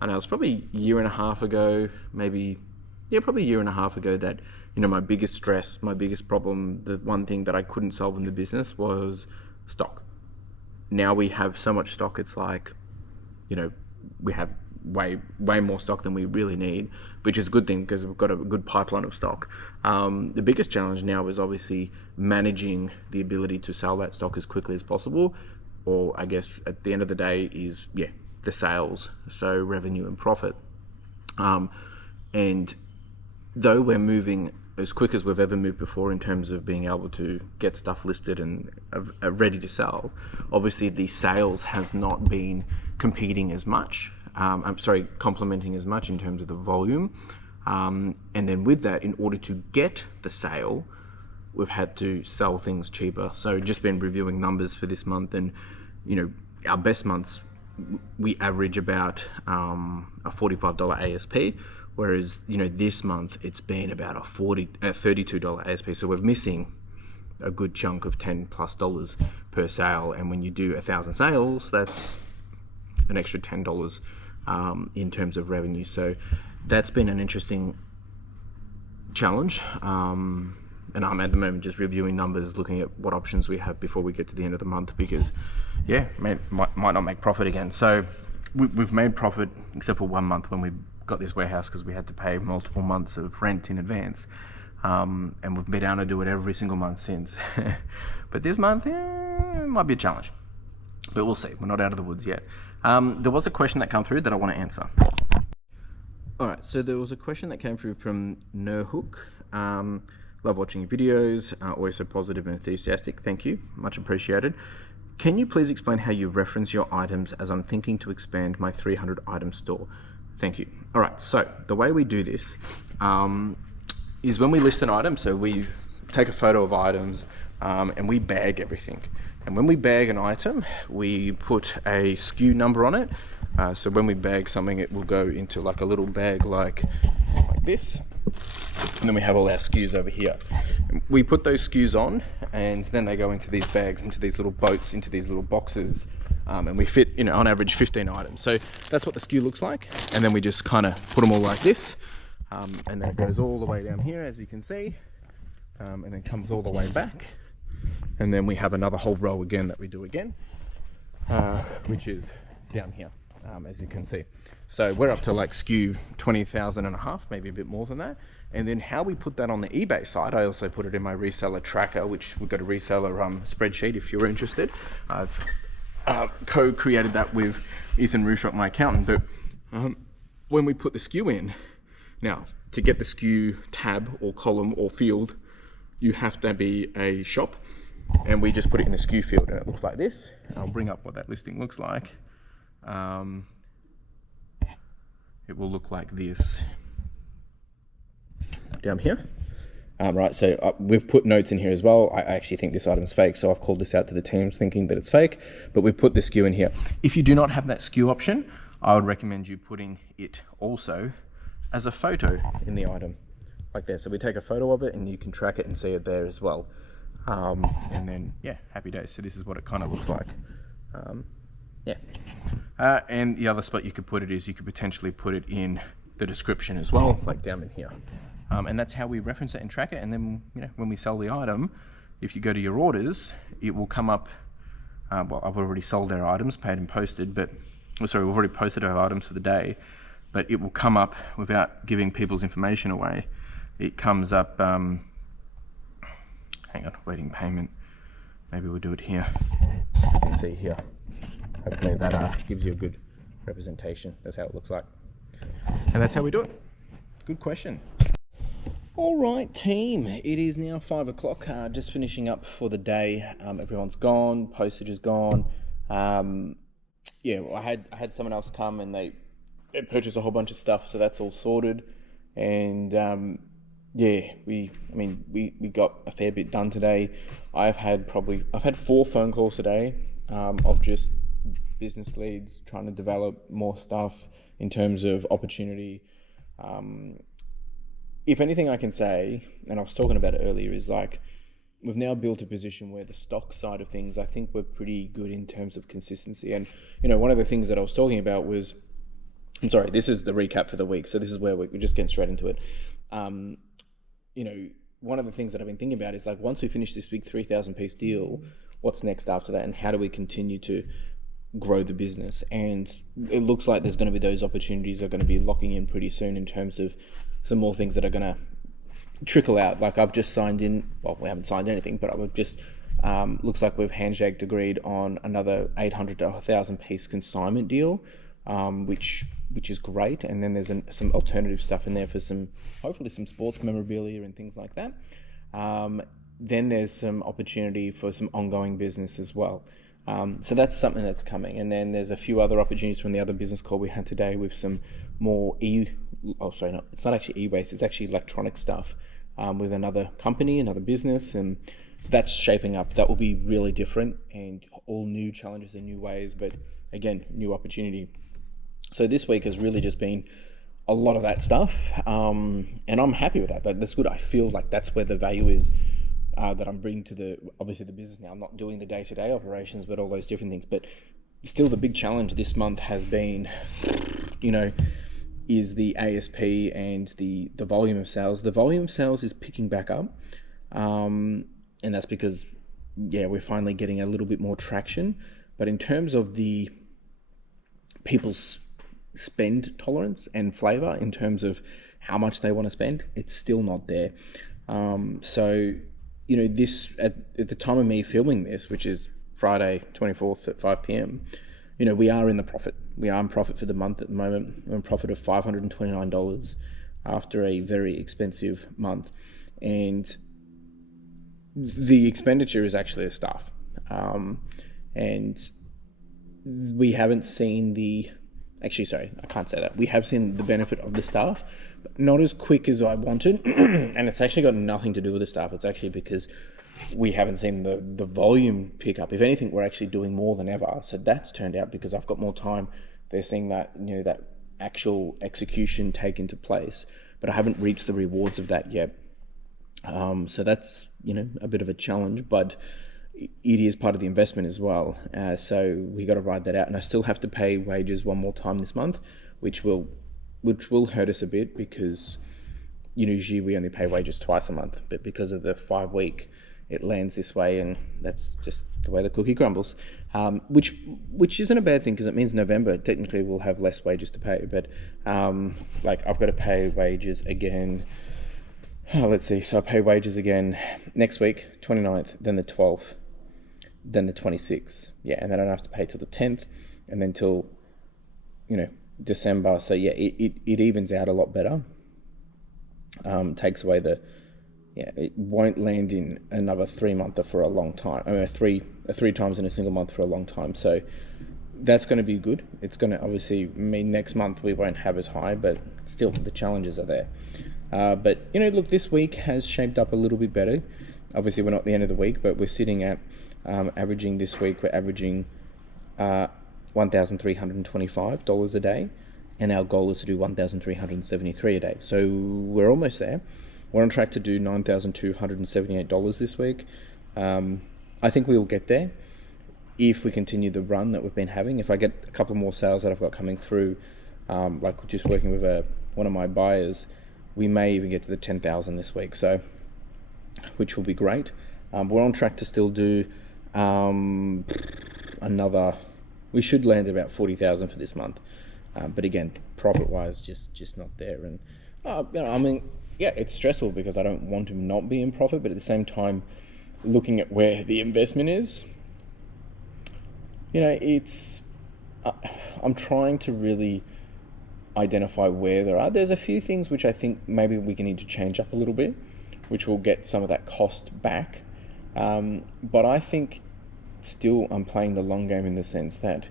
I know it was probably a year and a half ago, probably a year and a half ago that, my biggest stress, my biggest problem, the one thing that I couldn't solve in the business was stock. Now we have so much stock, it's like, we have way more stock than we really need, which is a good thing because we've got a good pipeline of stock. The biggest challenge now is obviously managing the ability to sell that stock as quickly as possible, or I guess at the end of the day is, the sales, so revenue and profit. And though we're moving as quick as we've ever moved before in terms of being able to get stuff listed and ready to sell, obviously the sales has not been competing as much. Complementing as much in terms of the volume. And then with that, in order to get the sale, we've had to sell things cheaper. So just been reviewing numbers for this month, and our best months, we average about a $45 ASP. Whereas, this month it's been about a $32 ASP. So we're missing a good chunk of $10+ per sale. And when you do 1,000 sales, that's an extra $10 in terms of revenue. So that's been an interesting challenge. And I'm at the moment just reviewing numbers, looking at what options we have before we get to the end of the month, because might not make profit again. So we've made profit except for 1 month when we got this warehouse because we had to pay multiple months of rent in advance, and we've been able to do it every single month since. But this month it might be a challenge, but we'll see. We're not out of the woods yet. There was a question that came through that I want to answer. Alright, so there was a question that came through from Nerhook. Love watching your videos, always so positive and enthusiastic. Thank you, much appreciated. Can you please explain how you reference your items, as I'm thinking to expand my 300 item store? Thank you. All right, so the way we do this is when we list an item, so we take a photo of items and we bag everything. And when we bag an item, we put a SKU number on it. So when we bag something, it will go into like a little bag like this. And then we have all our SKUs over here. We put those SKUs on, and then they go into these bags, into these little boats, into these little boxes. And we fit, on average 15 items. So that's what the SKU looks like. And then we just kind of put them all like this. And then it goes all the way down here, as you can see. And then comes all the way back. And then we have another whole row again that we do again, which is down here. as you can see. So we're up to like SKU 20,000 and a half, maybe a bit more than that. And then how we put that on the eBay side, I also put it in my reseller tracker, which we've got a reseller spreadsheet if you're interested. I've co-created that with Ethan Rushock, my accountant. But when we put the SKU in, now to get the SKU tab or column or field, you have to be a shop, and we just put it in the SKU field, and it looks like this. I'll bring up what that listing looks like. It will look like this down here. Right, so we've put notes in here as well. I actually think this item's fake, so I've called this out to the teams thinking that it's fake, but we've put the SKU in here. If you do not have that SKU option, I would recommend you putting it also as a photo in the item, like there. So we take a photo of it and you can track it and see it there as well. And then, yeah, happy days. So this is what it kind of looks like. And the other spot you could put it is you could potentially put it in the description as well, like down in here. And that's how we reference it and track it. And then, you know, when we sell the item, if you go to your orders, it will come up. Well, I've already sold our items, paid and posted, but sorry, we've already posted our items for the day, but it will come up without giving people's information away. It comes up, hang on, waiting payment. Maybe we'll do it here. You can see here. Hopefully that gives you a good representation. That's how it looks like. And that's how we do it. Good question. All right, team, it is now 5 o'clock, just finishing up for the day. Everyone's gone, postage is gone. Yeah, well, I had someone else come and they purchased a whole bunch of stuff, so that's all sorted. And yeah, we got a fair bit done today. I've had 4 phone calls today of just business leads trying to develop more stuff in terms of opportunity. If anything I can say, and I was talking about it earlier, is like we've now built a position where the stock side of things, I think we're pretty good in terms of consistency. And, you know, one of the things that I was talking about was, I'm sorry, this is the recap for the week. So this is where we're just getting straight into it. You know, one of the things that I've been thinking about is like, once we finish this big 3,000 piece deal, what's next after that? And how do we continue to grow the business? And it looks like there's going to be those opportunities are going to be locking in pretty soon in terms of some more things that are going to trickle out. Like I've just signed in, well, we haven't signed anything, but I've just, looks like we've handshaked agreed on another 800 to 1,000 piece consignment deal, which is great. And then there's some alternative stuff in there for hopefully some sports memorabilia and things like that. Then there's some opportunity for some ongoing business as well. So that's something that's coming. And then there's a few other opportunities from the other business call we had today with some more it's not actually e-waste, it's actually electronic stuff with another company, another business, and that's shaping up. That will be really different and all new challenges and new ways, but again, new opportunity. So this week has really just been a lot of that stuff, and I'm happy with that. That's good. I feel like that's where the value is that I'm bringing to obviously the business now. I'm not doing the day-to-day operations, but all those different things. But still, the big challenge this month has been, you know, is the ASP and the volume of sales. The volume of sales is picking back up, and that's because, yeah, we're finally getting a little bit more traction. But in terms of the people's spend tolerance and flavor, in terms of how much they want to spend, it's still not there. So, you know, this at the time of me filming this, which is Friday 24th at 5 p.m, you know, we are in the profit. We are in profit for the month at the moment. We're in profit of $529 after a very expensive month. And the expenditure is actually a staff. And we haven't seen I can't say that. We have seen the benefit of the staff, but not as quick as I wanted. And it's actually got nothing to do with the staff. It's actually because we haven't seen the volume pick up. If anything, we're actually doing more than ever. So that's turned out because I've got more time. They're seeing that, you know, that actual execution take into place, but I haven't reaped the rewards of that yet. So that's, you know, a bit of a challenge, but it is part of the investment as well. So we got to ride that out, and I still have to pay wages one more time this month, which will hurt us a bit because, you know, usually we only pay wages twice a month, but because of the 5-week it lands this way, and that's just the way the cookie crumbles. Which isn't a bad thing, because it means November technically we'll have less wages to pay. But like, I've got to pay wages again. Let's see. So I pay wages again next week, 29th, then the 12th, then the 26th. Yeah, and then I don't have to pay till the 10th, and then till, December. So yeah, it evens out a lot better. Takes away it won't land in another 3-monther for a long time. I mean, three times in a single month for a long time. So that's going to be good. It's going to obviously mean next month we won't have as high, but still the challenges are there. But look, this week has shaped up a little bit better. Obviously we're not at the end of the week, but we're sitting at averaging this week. We're averaging $1,325 a day, and our goal is to do $1,373 a day. So we're almost there. We're on track to do $9,278 this week. I think we will get there if we continue the run that we've been having. If I get a couple more sales that I've got coming through, like just working with one of my buyers, we may even get to the 10,000 this week, so which will be great. We're on track to still do we should land about 40,000 for this month, but again, profit wise, just not there. And I mean, yeah, it's stressful because I don't want to not be in profit, but at the same time, looking at where the investment is, it's I'm trying to really identify where there's a few things which I think maybe we need to change up a little bit, which will get some of that cost back. But I think still I'm playing the long game, in the sense that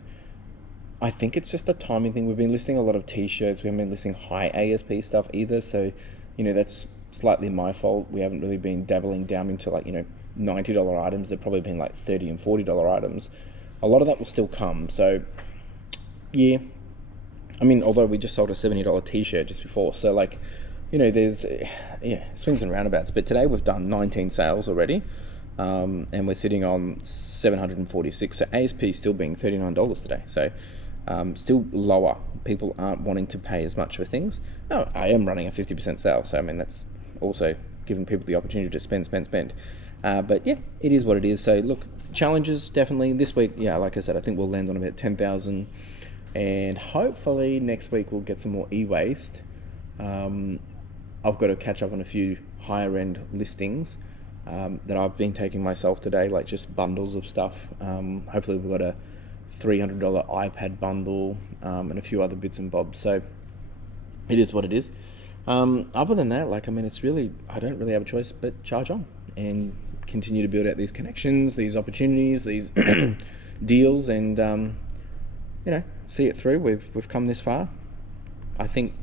I think it's just a timing thing. We've been listing a lot of t-shirts. We haven't been listing high ASP stuff either. So, that's slightly my fault. We haven't really been dabbling down into like, $90 items. They've probably been like $30 and $40 items. A lot of that will still come. So yeah, I mean, although we just sold a $70 t-shirt just before. So like, there's swings and roundabouts. But today we've done 19 sales already. And we're sitting on 746. So ASP still being $39 today. So still lower. People aren't wanting to pay as much for things. No, I am running a 50% sale. So I mean, that's also giving people the opportunity to spend. But yeah, it is what it is. So look, challenges definitely this week. Yeah, like I said, I think we'll land on about 10,000, and hopefully next week we'll get some more e-waste. I've got to catch up on a few higher end listings that I've been taking myself today, like just bundles of stuff. Hopefully we've got a $300 iPad bundle and a few other bits and bobs. So it is what it is. Other than that, like, I mean, I don't really have a choice but charge on and continue to build out these connections, these opportunities, these deals, and see it through. We've come this far. I think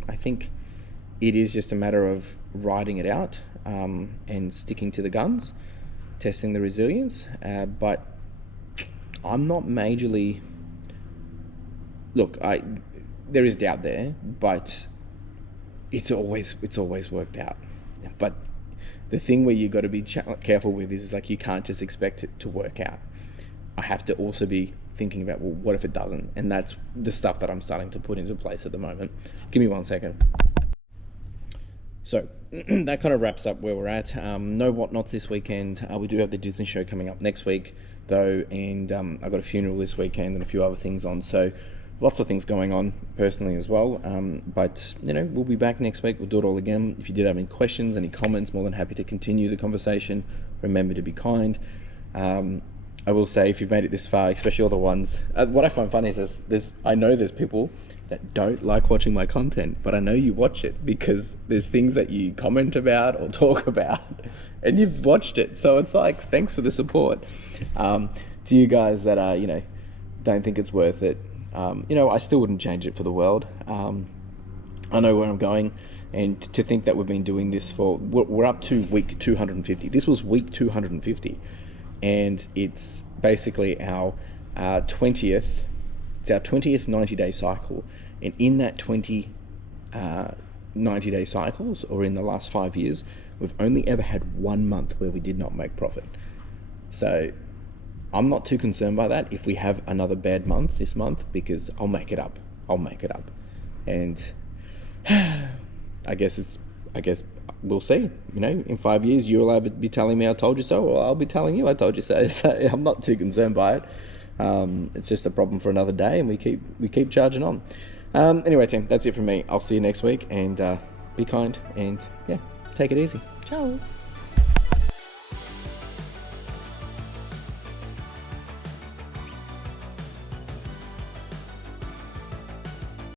it is just a matter of riding it out and sticking to the guns, testing the resilience. But I'm not majorly. Look, there is doubt there, but it's always worked out. But the thing where you got to be careful with is like, you can't just expect it to work out. I have to also be thinking about, well, what if it doesn't? And that's the stuff that I'm starting to put into place at the moment. Give me 1 second. So that kind of wraps up where we're at. No whatnots this weekend. We do have the Disney show coming up next week though, and I've got a funeral this weekend and a few other things on. So lots of things going on personally as well. But we'll be back next week. We'll do it all again. If you did have any questions, any comments, more than happy to continue the conversation. Remember to be kind. I will say, if you've made it this far, especially all the ones, what I find funny is I know there's people that don't like watching my content, but I know you watch it because there's things that you comment about or talk about and you've watched it. So it's like, thanks for the support. To you guys that are, don't think it's worth it, I still wouldn't change it for the world. I know where I'm going, and to think that we've been doing this we're up to week 250. This was week 250, and it's basically our 20th 90-day cycle. And in that 20 90-day cycles, or in the last 5 years, we've only ever had 1 month where we did not make profit. So I'm not too concerned by that if we have another bad month this month, because I'll make it up. And I guess we'll see. You know, in 5 years, you'll either be telling me I told you so, or I'll be telling you I told you so. So I'm not too concerned by it. It's just a problem for another day, and we keep charging on. Anyway, team, that's it from me. I'll see you next week, and be kind, and yeah, take it easy. Ciao.